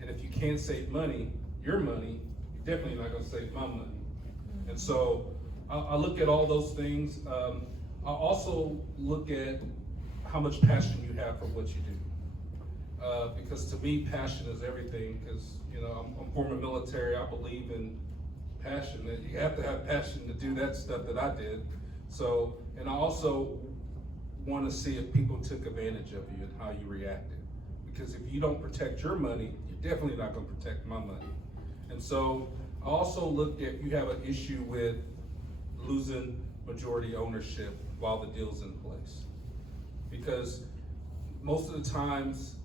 And if you can't save money, your money, you're definitely not gonna save my money. And so I look at all those things. I also look at how much passion you have for what you do. Because to me, passion is everything, because, you know, I'm former military, I believe in passion, that you have to have passion to do that stuff that I did. So, and I also want to see if people took advantage of you and how you reacted. Because if you don't protect your money, you're definitely not going to protect my money. And so I also looked at, you have an issue with losing majority ownership while the deal's in place. Because most of the times,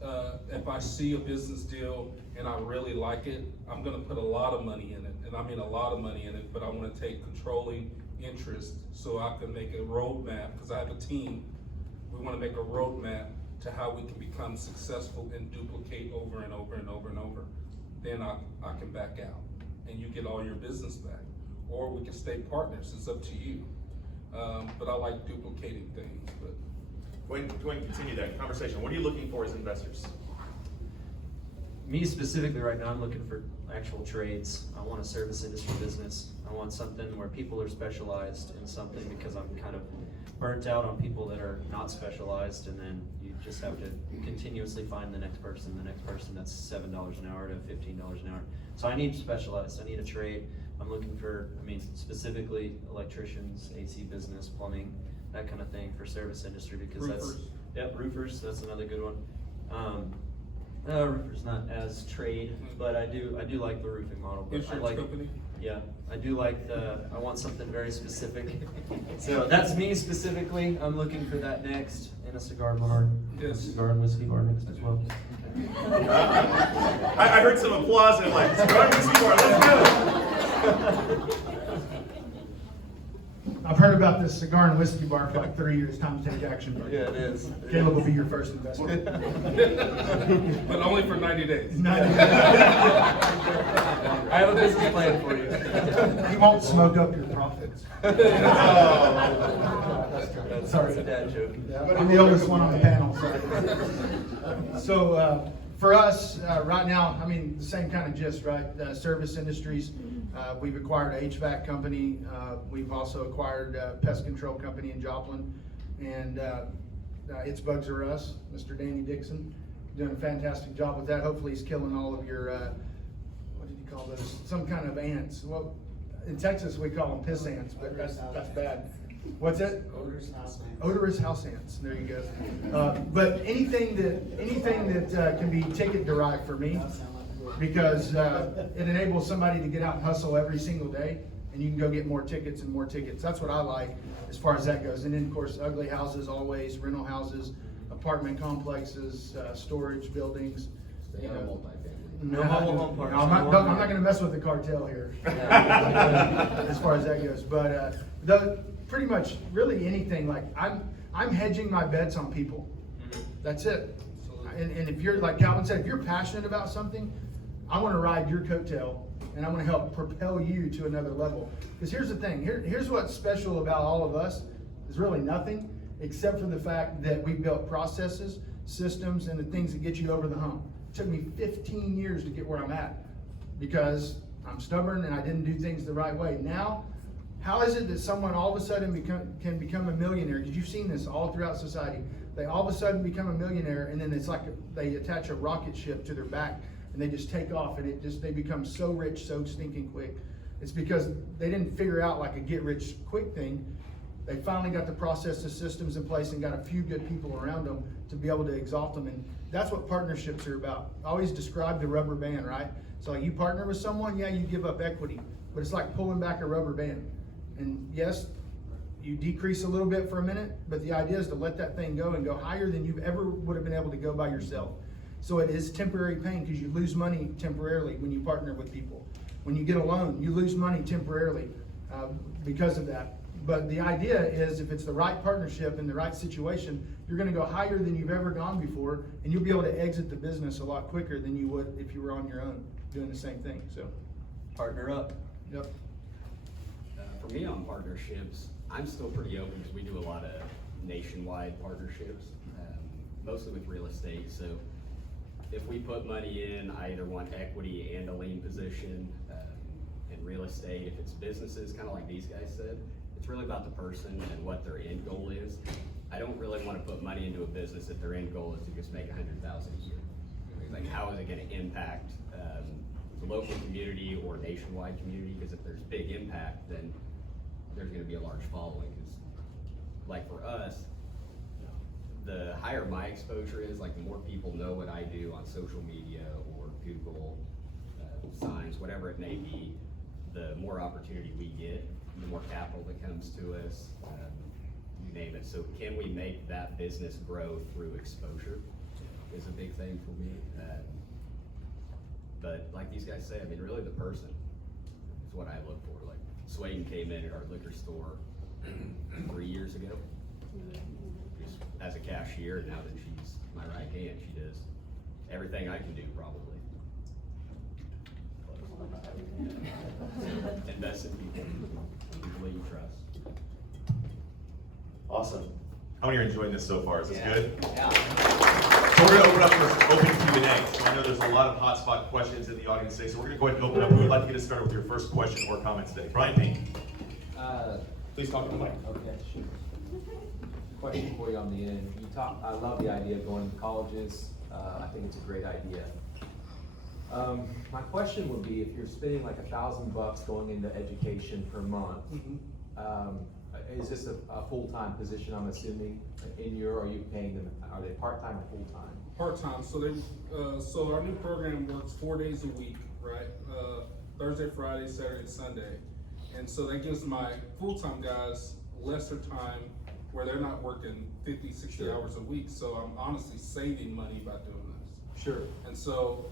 if I see a business deal and I really like it, I'm gonna put a lot of money in it, and I mean a lot of money in it, but I wanna take controlling interest so I can make a roadmap, because I have a team. We wanna make a roadmap to how we can become successful and duplicate over and over and over and over. Then I can back out, and you get all your business back. Or we can stay partners, it's up to you. But I like duplicating things, but. Go ahead and continue that conversation. What are you looking for as investors? Me specifically right now, I'm looking for actual trades. I want a service industry business. I want something where people are specialized in something, because I'm kind of burnt out on people that are not specialized, and then you just have to continuously find the next person that's $7 an hour to $15 an hour. So I need specialized, I need a trade. I'm looking for, specifically electricians, AC business, plumbing, that kind of thing for service industry, because Roofers. roofers, that's another good one. Roofers not as trade, but I do like the roofing model. But I Insurance like, company? yeah, I do like I want something very specific. So that's me specifically. I'm looking for that next, in a cigar bar. Yes. A cigar and whiskey bar next as well. I heard some applause and I'm like, cigar and whiskey bar, let's go. I've heard about this cigar and whiskey bar for like 3 years. Time to take action. Bro. Yeah, it is. Caleb will be your first investor. But only for 90 days. 90 days. I have a business plan for you. He won't smoke up your profits. That's a dad joke. Yeah, I'm the oldest one on the panel. So for us, right now, the same kind of gist, right? Service industries. We've acquired an HVAC company. We've also acquired a pest control company in Joplin. And It's Bugs or Us, Mr. Danny Dixon, doing a fantastic job with that. Hopefully he's killing all of your, what did you call those? Some kind of ants. Well, in Texas we call them piss ants, but that's bad. What's it? Odorous house ants. Odorous house ants. There you go. But anything that can be ticket derived for me, because it enables somebody to get out and hustle every single day, and you can go get more tickets and more tickets. That's what I like as far as that goes. And then of course, ugly houses always, rental houses, apartment complexes, storage buildings. No mobile home parks. No, I'm not going to mess with the cartel here as far as that goes. But pretty much really anything, like I'm hedging my bets on people. That's it. And if you're, like Calvin said, if you're passionate about something, I want to ride your coattail, and I want to help propel you to another level. Because here's the thing, here's what's special about all of us, is really nothing, except for the fact that we built processes, systems, and the things that get you over the hump. It took me 15 years to get where I'm at, because I'm stubborn and I didn't do things the right way. Now, how is it that someone all of a sudden can become a millionaire? Because you've seen this all throughout society. They all of a sudden become a millionaire, and then it's like they attach a rocket ship to their back, and they just take off, and they become so rich so stinking quick. It's because they didn't figure out like a get rich quick thing. They finally got the processes, systems in place and got a few good people around them to be able to exalt them. And that's what partnerships are about. I always describe the rubber band, right? So like you partner with someone, yeah, you give up equity, but it's like pulling back a rubber band. And yes, you decrease a little bit for a minute, but the idea is to let that thing go and go higher than you ever would have been able to go by yourself. So it is temporary pain because you lose money temporarily when you partner with people. When you get a loan, you lose money temporarily because of that. But the idea is if it's the right partnership in the right situation, you're gonna go higher than you've ever gone before, and you'll be able to exit the business a lot quicker than you would if you were on your own doing the same thing, so. Partner up. Yep. For me on partnerships, I'm still pretty open because we do a lot of nationwide partnerships, mostly with real estate. So if we put money in, I either want equity and a lien position in real estate. If it's businesses, kind of like these guys said, it's really about the person and what their end goal is. I don't really want to put money into a business if their end goal is to just make $100,000 a year. Like, how is it going to impact the local community or nationwide community? Because if there's big impact, then there's going to be a large following. Because, like for us, the higher my exposure is, like the more people know what I do on social media or Google signs, whatever it may be, the more opportunity we get, the more capital that comes to us, you name it. So can we make that business grow through exposure is a big thing for me. But like these guys say, I mean, really the person is what I look for. Like Swaden came in at our liquor store 3 years ago, just as a cashier, and now that she's my right hand, she does everything I can do probably. Invest in people, people that you trust. Awesome. How many are enjoying this so far? Is this good? Yeah. So we're gonna open up for open Q&A. So I know there's a lot of hotspot questions in the audience today, so we're gonna go ahead and open up. Who would like to get us started with your first question or comment today? Brian Payne. Please talk to the mic. Okay, sure. Question for you on the end. I love the idea of going to colleges. I think it's a great idea. My question would be, if you're spending like $1,000 going into education per month, is this a full-time position, I'm assuming, are you paying them, are they part-time or full-time? Part-time, so our new program works 4 days a week, right? Thursday, Friday, Saturday, Sunday. And so that gives my full-time guys lesser time where they're not working 50, 60 Sure. hours a week. So I'm honestly saving money by doing this. Sure. And so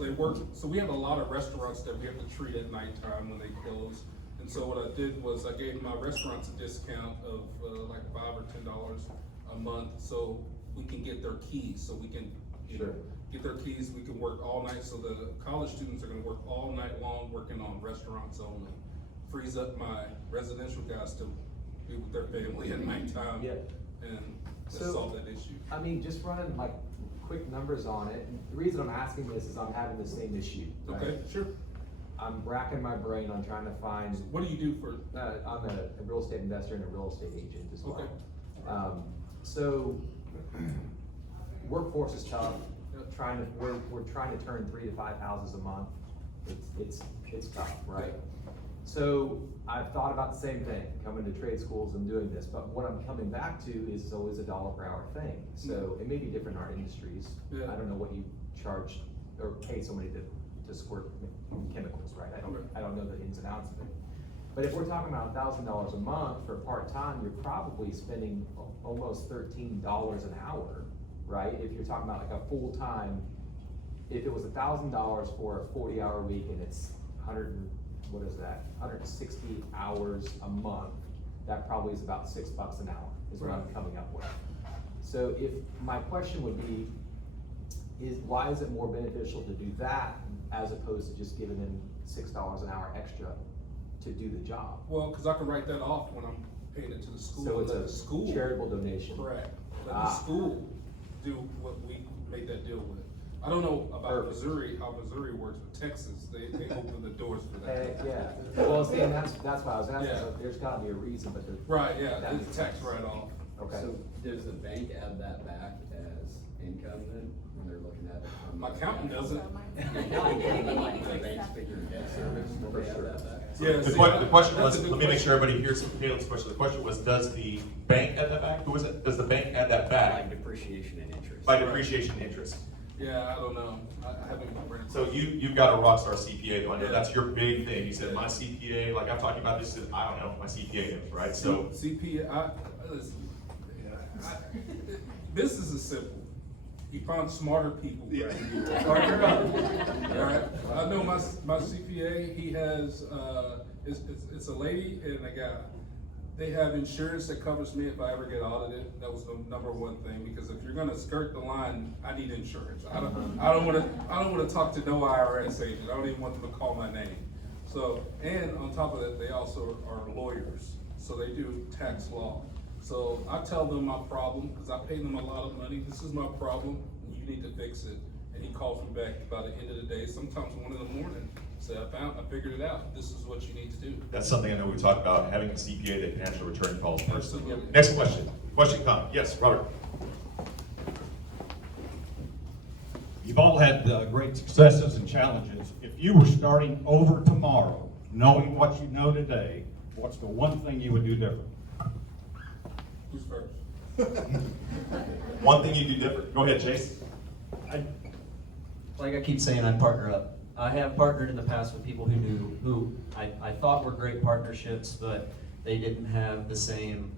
they work, so we have a lot of restaurants that we have to treat at nighttime when they close. And so what I did was I gave my restaurants a discount of like $5 or $10 a month, so we can get their keys, so we can Sure. get their keys, we can work all night. So the college students are gonna work all night long working on restaurants only. Frees up my residential guys to be with their family at nighttime. Yeah. And So- solve that issue. I mean, just running like quick numbers on it. The reason I'm asking this is I'm having the same issue. Right? Okay, sure. I'm racking my brain on trying to find, What do you do for, I'm a real estate investor and a real estate agent as well. Okay. So workforce is tough. Yep. We're trying to turn 3 to 5 houses a month. It's tough, right? So I've thought about the same thing, coming to trade schools and doing this, but what I'm coming back to is always a $1 per hour thing. So it may be different in our industries. Yeah. I don't know what you charge or pay somebody to squirt chemicals, right? I don't know the ins and outs of it. But if we're talking about $1,000 a month for part-time, you're probably spending almost $13 an hour, right? If you're talking about like a full-time, if it was $1,000 for a 40-hour week and it's 160 hours a month, that probably is about $6 an hour, is what I'm coming up with. So if, my question would be, why is it more beneficial to do that as opposed to just giving them $6 an hour extra to do the job? well, cause I can write that off when I'm paying it to the school. So Let the it's school. a charitable donation. Correct. Let the school do what we made that deal with. I don't know about Perfect. Missouri, how Missouri works, but Texas, they open the doors for that. Heck, yeah. Well, see, and that's why I was asking, Yeah. so there's gotta be a reason, but Right, yeah, That it's makes tax sense. write-off. okay. So does the bank add that back as income then, when they're looking at it? from My accountant doesn't. The accountant, but like the bank's figuring debt service, will they add that back? Yeah, The see, question that's was, a good let me make question. sure everybody hears Caleb's question. The question was, does the bank add that back? Who was it? Does the bank add that Like back depreciation and interest. by depreciation and interest? Yeah, I don't know. I haven't read it. So you've got a rockstar CPA though. I know Yeah. that's your big thing. You said my CPA, like I'm talking about this, I don't know, my CPA knows, right? So CPA, listen, business is simple. You find smarter people. Partner up. Alright, I know my CPA, he has, it's a lady and a guy. They have insurance that covers me if I ever get audited. That was the number one thing, because if you're gonna skirt the line, I need insurance. I don't wanna talk to no IRS agent. I don't even want them to call my name. So, and on top of that, they also are lawyers, so they do tax law. So I tell them my problem, because I pay them a lot of money. This is my problem, you need to fix it. And he calls me back about the end of the day, sometimes 1 in the morning, say, I figured it out, this is what you need to do. that's something I know we talked about, having a CPA that can actually return calls personally. Absolutely. Next question. Question, comment? Yes, Robert. You've all had great successes and challenges. If you were starting over tomorrow, knowing what you know today, what's the one thing you would do different? Who's first? One thing you do different. Go ahead, Chase. Like I keep saying, I partner up. I have partnered in the past with people who I thought were great partnerships, but they didn't have the same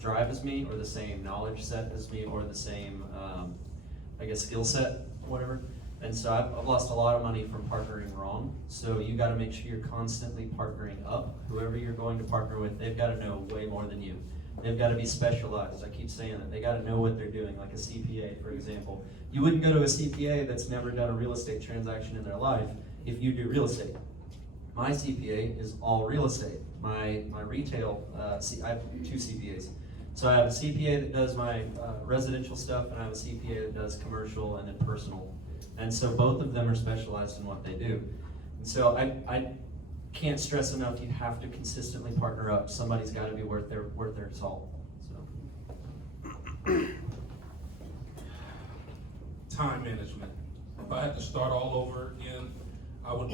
drive as me, or the same knowledge set as me, or the same, I guess, skill set, whatever. And so I've lost a lot of money from partnering wrong. So you got to make sure you're constantly partnering up. Whoever you're going to partner with, they've got to know way more than you. They've got to be specialized. I keep saying that. They got to know what they're doing, like a CPA, for example. You wouldn't go to a CPA that's never done a real estate transaction in their life if you do real estate. My CPA is all real estate. My retail, I have 2 CPAs. So I have a CPA that does my residential stuff, and I have a CPA that does commercial and then personal. And so both of them are specialized in what they do. And so I can't stress enough, you have to consistently partner up. Somebody's got to be worth their salt. So. Time management. If I had to start all over again, I would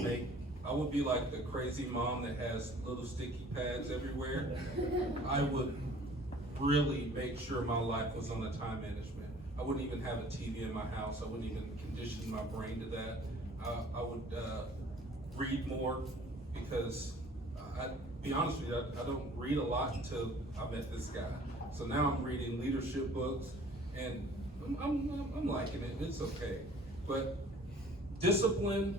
be like the crazy mom that has little sticky pads everywhere. I would really make sure my life was on the time management. I wouldn't even have a TV in my house. I wouldn't even condition my brain to that. I would read more, because be honest with you, I don't read a lot until I met this guy. So now I'm reading leadership books, and I'm liking it. It's okay. But discipline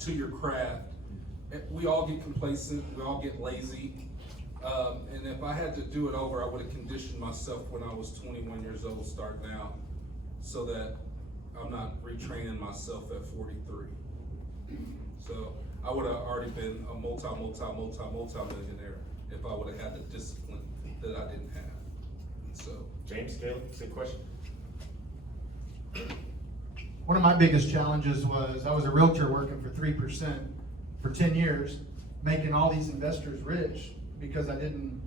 to your craft. We all get complacent. We all get lazy. And if I had to do it over, I would have conditioned myself when I was 21 years old, start now, so that I'm not retraining myself at 43. So I would have already been a multi-millionaire if I would have had the discipline that I didn't have. So James, Caleb, same question. One of my biggest challenges was I was a realtor working for 3% for 10 years, making all these investors rich, because I didn't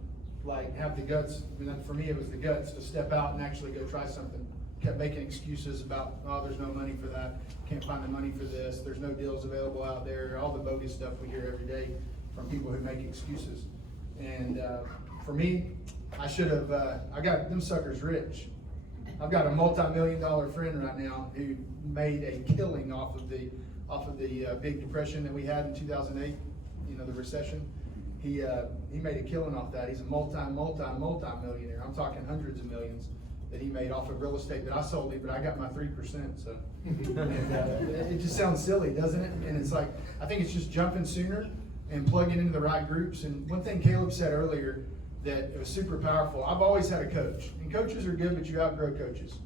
have the guts. I mean, for me, it was the guts to step out and actually go try something. Kept making excuses about, oh, there's no money for that, can't find the money for this, there's no deals available out there, all the bogus stuff we hear every day from people who make excuses. And for me, I should have, I got them suckers rich. I've got a multi-million-dollar friend right now who made a killing off of the big depression that we had in 2008, the recession. He made a killing off that. He's a multi-millionaire. I'm talking hundreds of millions that he made off of real estate that I sold him, but I got my 3%. So and, it just sounds silly, doesn't it? And it's like, I think it's just jumping sooner and plugging into the right groups. And one thing Caleb said earlier that it was super powerful. I've always had a coach, and coaches are good, but you outgrow coaches.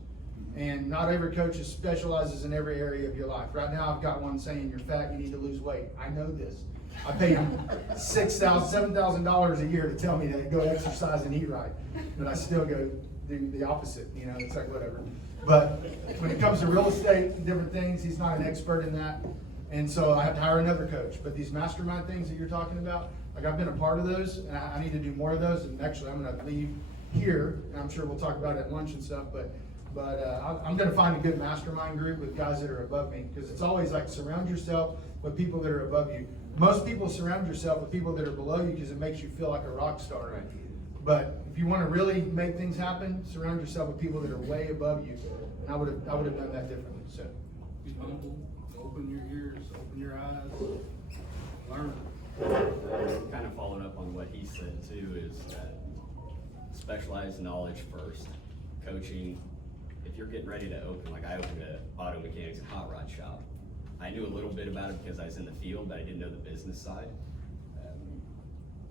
And not every coach specializes in every area of your life. Right now, I've got one saying, you're fat, you need to lose weight. I know this. I pay him $6,000, $7,000 a year to tell me to go exercise and eat right. But I still go do the opposite, it's like whatever. But when it comes to real estate and different things, he's not an expert in that. And so I have to hire another coach. But these mastermind things that you're talking about, I've been a part of those, and I need to do more of those. And actually, I'm gonna leave here, and I'm sure we'll talk about it at lunch and stuff, but But I'm gonna find a good mastermind group with guys that are above me, because it's always like surround yourself with people that are above you. Most people surround yourself with people that are below you because it makes you feel like a rock star. Right. But if you wanna really make things happen, surround yourself with people that are way above you. And I would've done that differently, so. Be humble, open your ears, open your eyes, learn. Kind of following up on what he said too, is that specialized knowledge first, coaching. If you're getting ready to open, like I opened a auto mechanics and hot rod shop, I knew a little bit about it because I was in the field, but I didn't know the business side.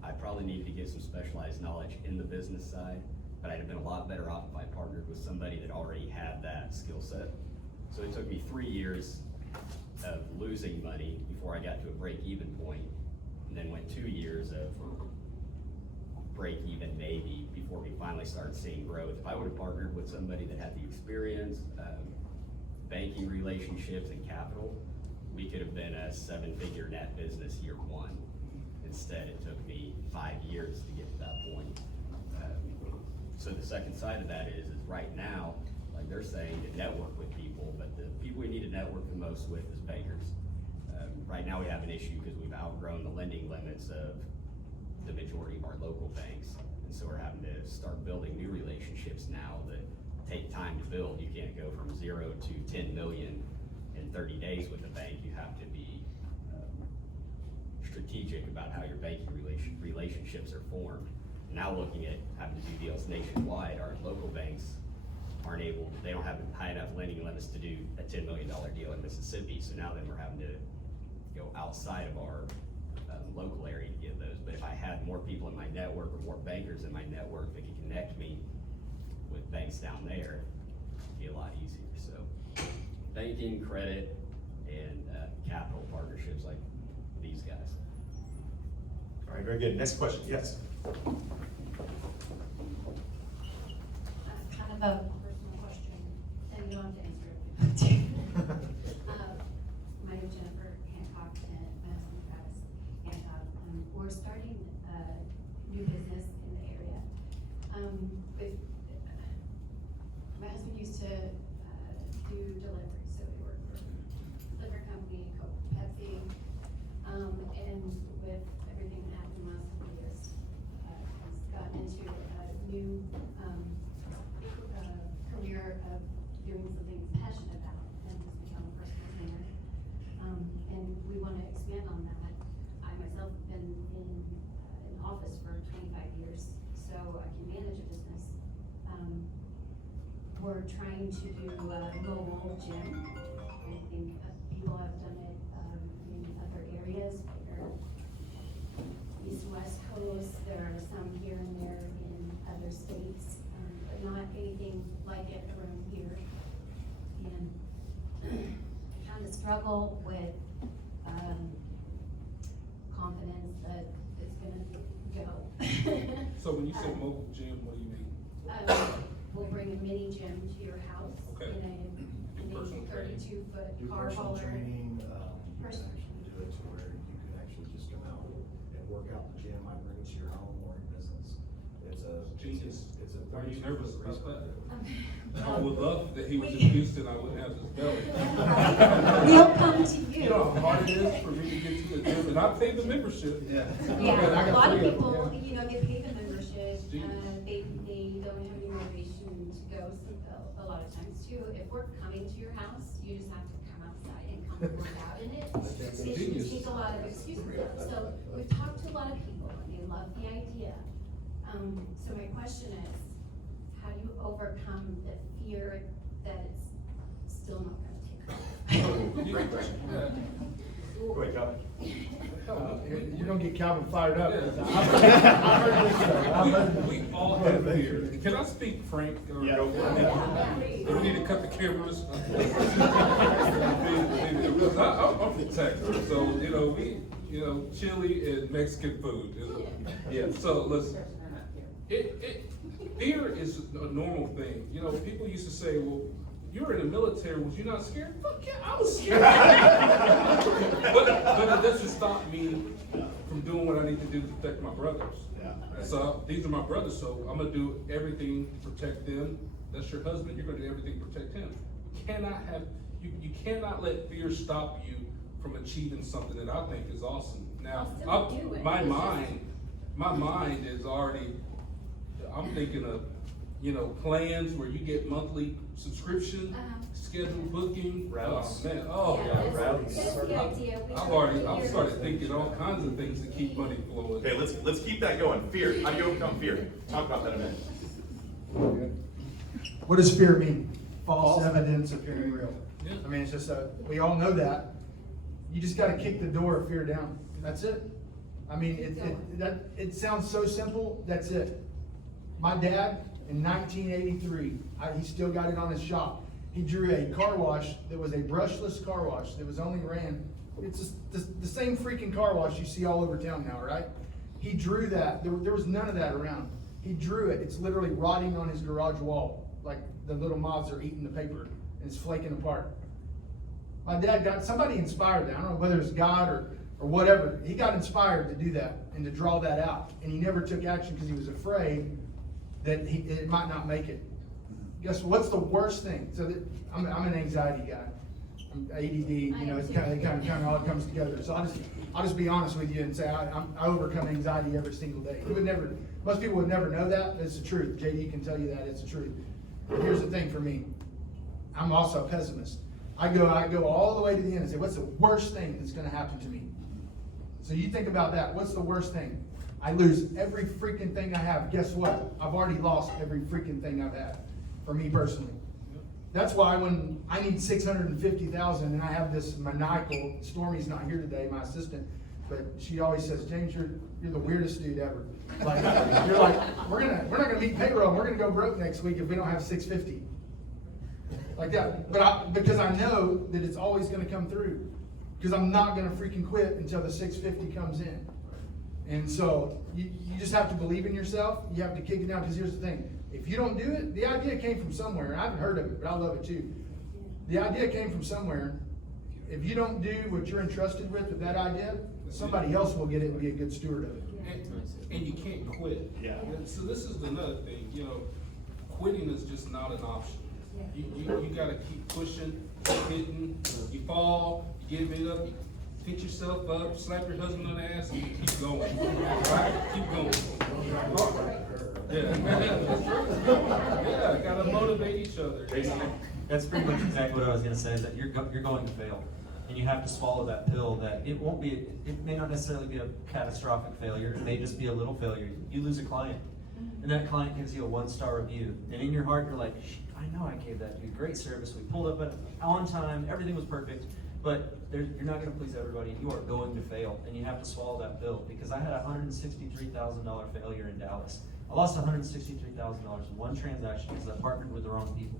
I probably needed to get some specialized knowledge in the business side, but I'd have been a lot better off if I partnered with somebody that already had that skill set. So it took me 3 years of losing money before I got to a break-even point, and then went 2 years of break-even maybe before we finally started seeing growth. If I would have partnered with somebody that had the experience, banking relationships and capital, we could have been a 7-figure net business year one. Instead, it took me 5 years to get to that point. So the second side of that is right now, like they're saying to network with people, but the people we need to network the most with is bankers. Right now we have an issue because we've outgrown the lending limits of the majority of our local banks. And so we're having to start building new relationships now that take time to build. You can't go from 0 to 10 million in 30 days with a bank. You have to be strategic about how your banking relationships are formed. Now looking at having to do deals nationwide, our local banks aren't able, they don't have high enough lending limits to do a $10 million deal in Mississippi. So now then we're having to go outside of our local area to get those. But if I had more people in my network or more bankers in my network that could connect me with banks down there, it'd be a lot easier. So banking, credit, and capital partnerships like these guys. All right, very good. Next question, yes. Kind of a personal question, and you don't have to answer it. My name is Jennifer Hancock, and my husband Travis Hancock. We're starting a new business in the area. My husband used to do delivery, so he worked for a liquor company, Coke, Pepsi, and with everything that happened in the last couple of years, he's gotten into a new career of doing something he's passionate about, and has become a personal trainer. And we want to expand on that. I myself have been in an office for 25 years, so I can manage a business. We're trying to do a mobile gym. I think people have done it in other areas, whether East and West Coast. There are some here and there in other states, but not anything like it around here. And I kind of struggle with confidence that it's gonna go. So when you say mobile gym, what do you mean? We'll bring a mini gym to your house Okay. in a personal training. 32-foot Do car personal hauler. training, you can Personal. actually do it to where you can actually just come out and work out in the gym, I bring it to your home or your business. It's a. Genius. It's a. Are you nervous about that? I Um, would love that he was in Houston, I wouldn't have this belly. We'll come to you. You know how hard it is for me to get to the gym, and I pay the membership. Yeah. Yeah, I a got lot of 3 them, people, yeah. you know, they pay the membership, Genius. they don't have any motivation to go, a lot of times too. If we're coming to your house, you just have to come outside and come work out in it. It Genius. take a lot of excuses out. So we've talked to a lot of people, and they love the idea. So my question is, how do you overcome the fear that it's still not gonna take off? Great question. Yeah. Go ahead, Calvin. You're gonna get Calvin fired up. Yeah. I heard this, I've heard this. We all have fear. Can I speak frank? Or- Yeah, go for it. Do we need to cut the cameras? Because I'm from Texas, so, you know, chili and Mexican food. Yeah, so listen, fear is a normal thing. You know, people used to say, well, you were in the military, was you not scared? Fuck yeah, I was scared. But it doesn't stop me from doing what I need to do to protect my brothers. Yeah. So these are my brothers, so I'm gonna do everything to protect them That's your husband, you're gonna do everything to protect him. You cannot let fear stop you from achieving something that I think is awesome. Now, I'll still do it. my It's just- mind is already, I'm thinking of, plans where you get monthly subscription, scheduled booking. Routes. Oh, man, oh. Yeah, that's- routes. that's the idea. We I've started thinking all kinds of things to keep money flowing. Okay, let's keep that going. Fear. How do you overcome fear? Talk about that a minute. What does fear mean? False evidence appearing real. Yeah. I mean, it's just we all know that. You just gotta kick the door of fear down. That's it. I mean, it sounds so simple, that's it. My dad, in 1983, he still got it on his shop. He drew a car wash that was a brushless car wash that was only ran, it's just the same freaking car wash you see all over town now, right? He drew that, there was none of that around. He drew it, it's literally rotting on his garage wall, like the little moths are eating the paper, and it's flaking apart. My dad somebody inspired that, I don't know whether it's God or whatever, he got inspired to do that and to draw that out. And he never took action because he was afraid that it might not make it. Guess what's the worst thing? So I'm an anxiety guy. I'm ADD, it kind of all comes together. So I'll just be honest with you and say I overcome anxiety every single day. Most people would never know that, but it's the truth. JD can tell you that, it's the truth. But here's the thing for me. I'm also a pessimist. I go all the way to the end and say, what's the worst thing that's gonna happen to me? So you think about that, what's the worst thing? I lose every freaking thing I have. Guess what? I've already lost every freaking thing I've had, for me personally. That's why when I need 650,000 and I have this maniacal, Stormy's not here today, my assistant, but she always says, James, you're the weirdest dude ever. Like, you're like, we're not gonna meet payroll, we're gonna go broke next week if we don't have 650. Like that, because I know that it's always gonna come through. Because I'm not gonna freaking quit until the 650 comes in. And so, you just have to believe in yourself, you have to kick it down, because here's the thing. If you don't do it, the idea came from somewhere, and I haven't heard of it, but I love it too. The idea came from somewhere. If you don't do what you're entrusted with that idea, somebody else will get it and be a good steward of it. And you can't quit. Yeah. And so this is another thing, quitting is just not an option. You gotta keep pushing, keep hitting, you fall, you give it up, you pick yourself up, slap your husband on the ass, and you keep going, right? Keep going. Yeah. Yeah, gotta motivate each other. That's pretty much exactly what I was gonna say, is that you're going to fail. And you have to swallow that pill that it may not necessarily be a catastrophic failure, it may just be a little failure. You lose a client, and that client gives you a 1-star review. And in your heart, you're like, I know I gave that dude great service, we pulled up on time, everything was perfect, but you're not gonna please everybody, you are going to fail, and you have to swallow that pill. Because I had a $163,000 failure in Dallas. I lost $163,000 in one transaction because I partnered with the wrong people.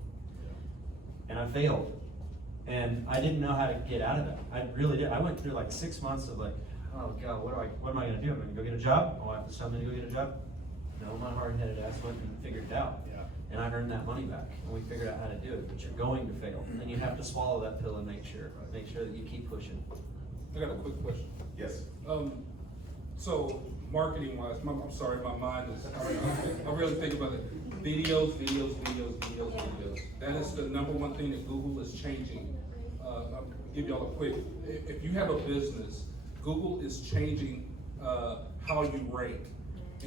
And I failed. And I didn't know how to get out of that. I really did. I went through like 6 months of like, oh God, what am I gonna do? I'm gonna go get a job? Oh, I have to tell me to go get a job? No, my hard-headed ass went and figured it out. Yeah. And I earned that money back, and we figured out how to do it, but you're going to fail. And you have to swallow that pill and make sure that you keep pushing. I got a quick question. Yes. So marketing wise, I'm sorry, my mind is, I really think about it. Videos. That is the number one thing that Google is changing. I'll give y'all a quick, if you have a business, Google is changing how you rank.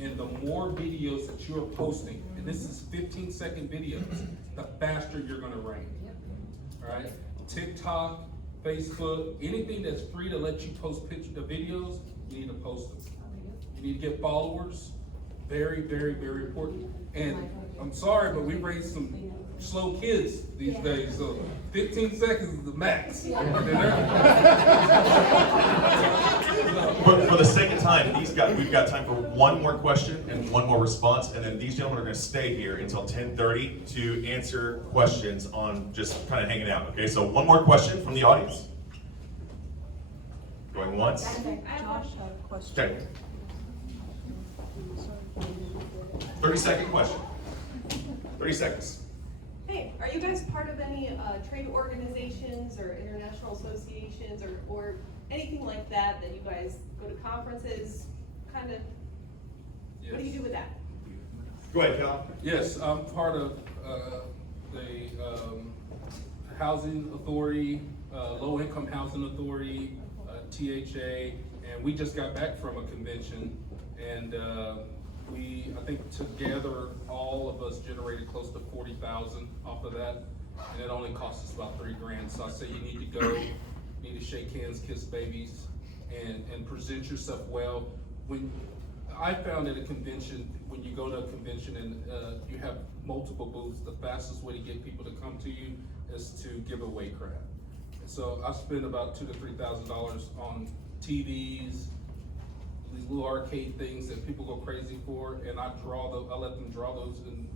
And the more videos that you're posting, and this is 15-second videos, the faster you're gonna rank. All right? TikTok, Facebook, anything that's free to let you post the videos, you need to post them. You need to get followers, very, very, very important. And I'm sorry, but we raise some slow kids these days, so 15 seconds is the max. For the sake of time, we've got time for one more question and one more response, and then these gentlemen are going to stay here until 10:30 to answer questions on just kind of hanging out. Okay, so one more question from the audience. Going once. Josh had a question. Okay. 30-second question. 30 seconds. Hey, are you guys part of any trade organizations or international associations or anything like that you guys go to conferences, kind of? What do you do with that? Go ahead, Cal. Yes, I'm part of Housing Authority, Low Income Housing Authority, THA, and we just got back from a convention, and I think together, all of us generated close to 40,000 off of that, and it only cost us about $3,000. So I say you need to go, you need to shake hands, kiss babies, and present yourself well. When I found at a convention, when you go to a convention and you have multiple booths, the fastest way to get people to come to you is to give away crap. And so I spend about $2,000 to $3,000 on TVs, these little arcade things that people go crazy for, and I let them draw those, and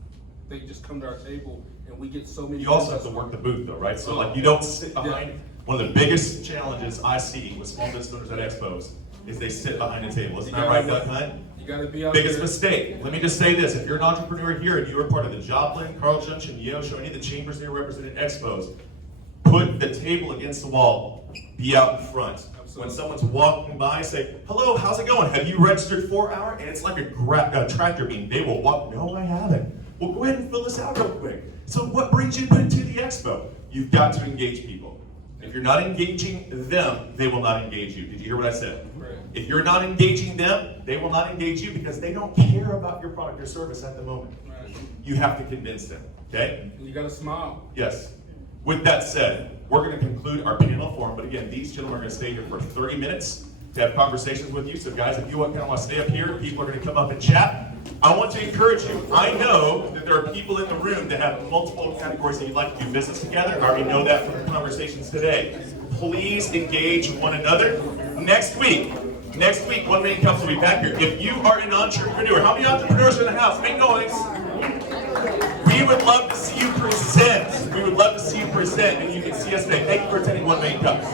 they just come to our table, and we get so many. You also have to work the booth though, right? So like you don't sit behind. Yeah. One of the biggest challenges I see with small business owners at expos is they sit behind a table. Isn't that right, Doug Hunt? You gotta be out Biggest there. mistake. Let me just say this. If you're an entrepreneur here and you are part of the Joplin, Carl Junction, Yosho, any of the chambers that are represented at expos, put the table against the wall. Be out in front. Absolutely. When someone's walking by, say, hello, how's it going? Have you registered for our? And it's like a tractor beam. They will walk, no, I haven't. Well, go ahead and fill this out real quick. So what brings you to the expo? You've got to engage people. If you're not engaging them, they will not engage you. Did you hear what I said? Right. If you're not engaging them, they will not engage you because they don't care about your product or service at the moment. Right. You have to convince them, okay? And you gotta smile. Yes. With that said, we're going to conclude our panel forum, but again, these gentlemen are going to stay here for 30 minutes to have conversations with you. So guys, if you want to stay up here, people are going to come up and chat. I want to encourage you. I know that there are people in the room that have multiple categories that you'd like to do business together. I already know that from the conversations today. Please engage one another. Next week, One Million Cups will be back here. If you are an entrepreneur, how many entrepreneurs are in the house? Make noise. We would love to see you present. We would love to see you present, and you can see us today. Thank you for attending 1 Million Cups.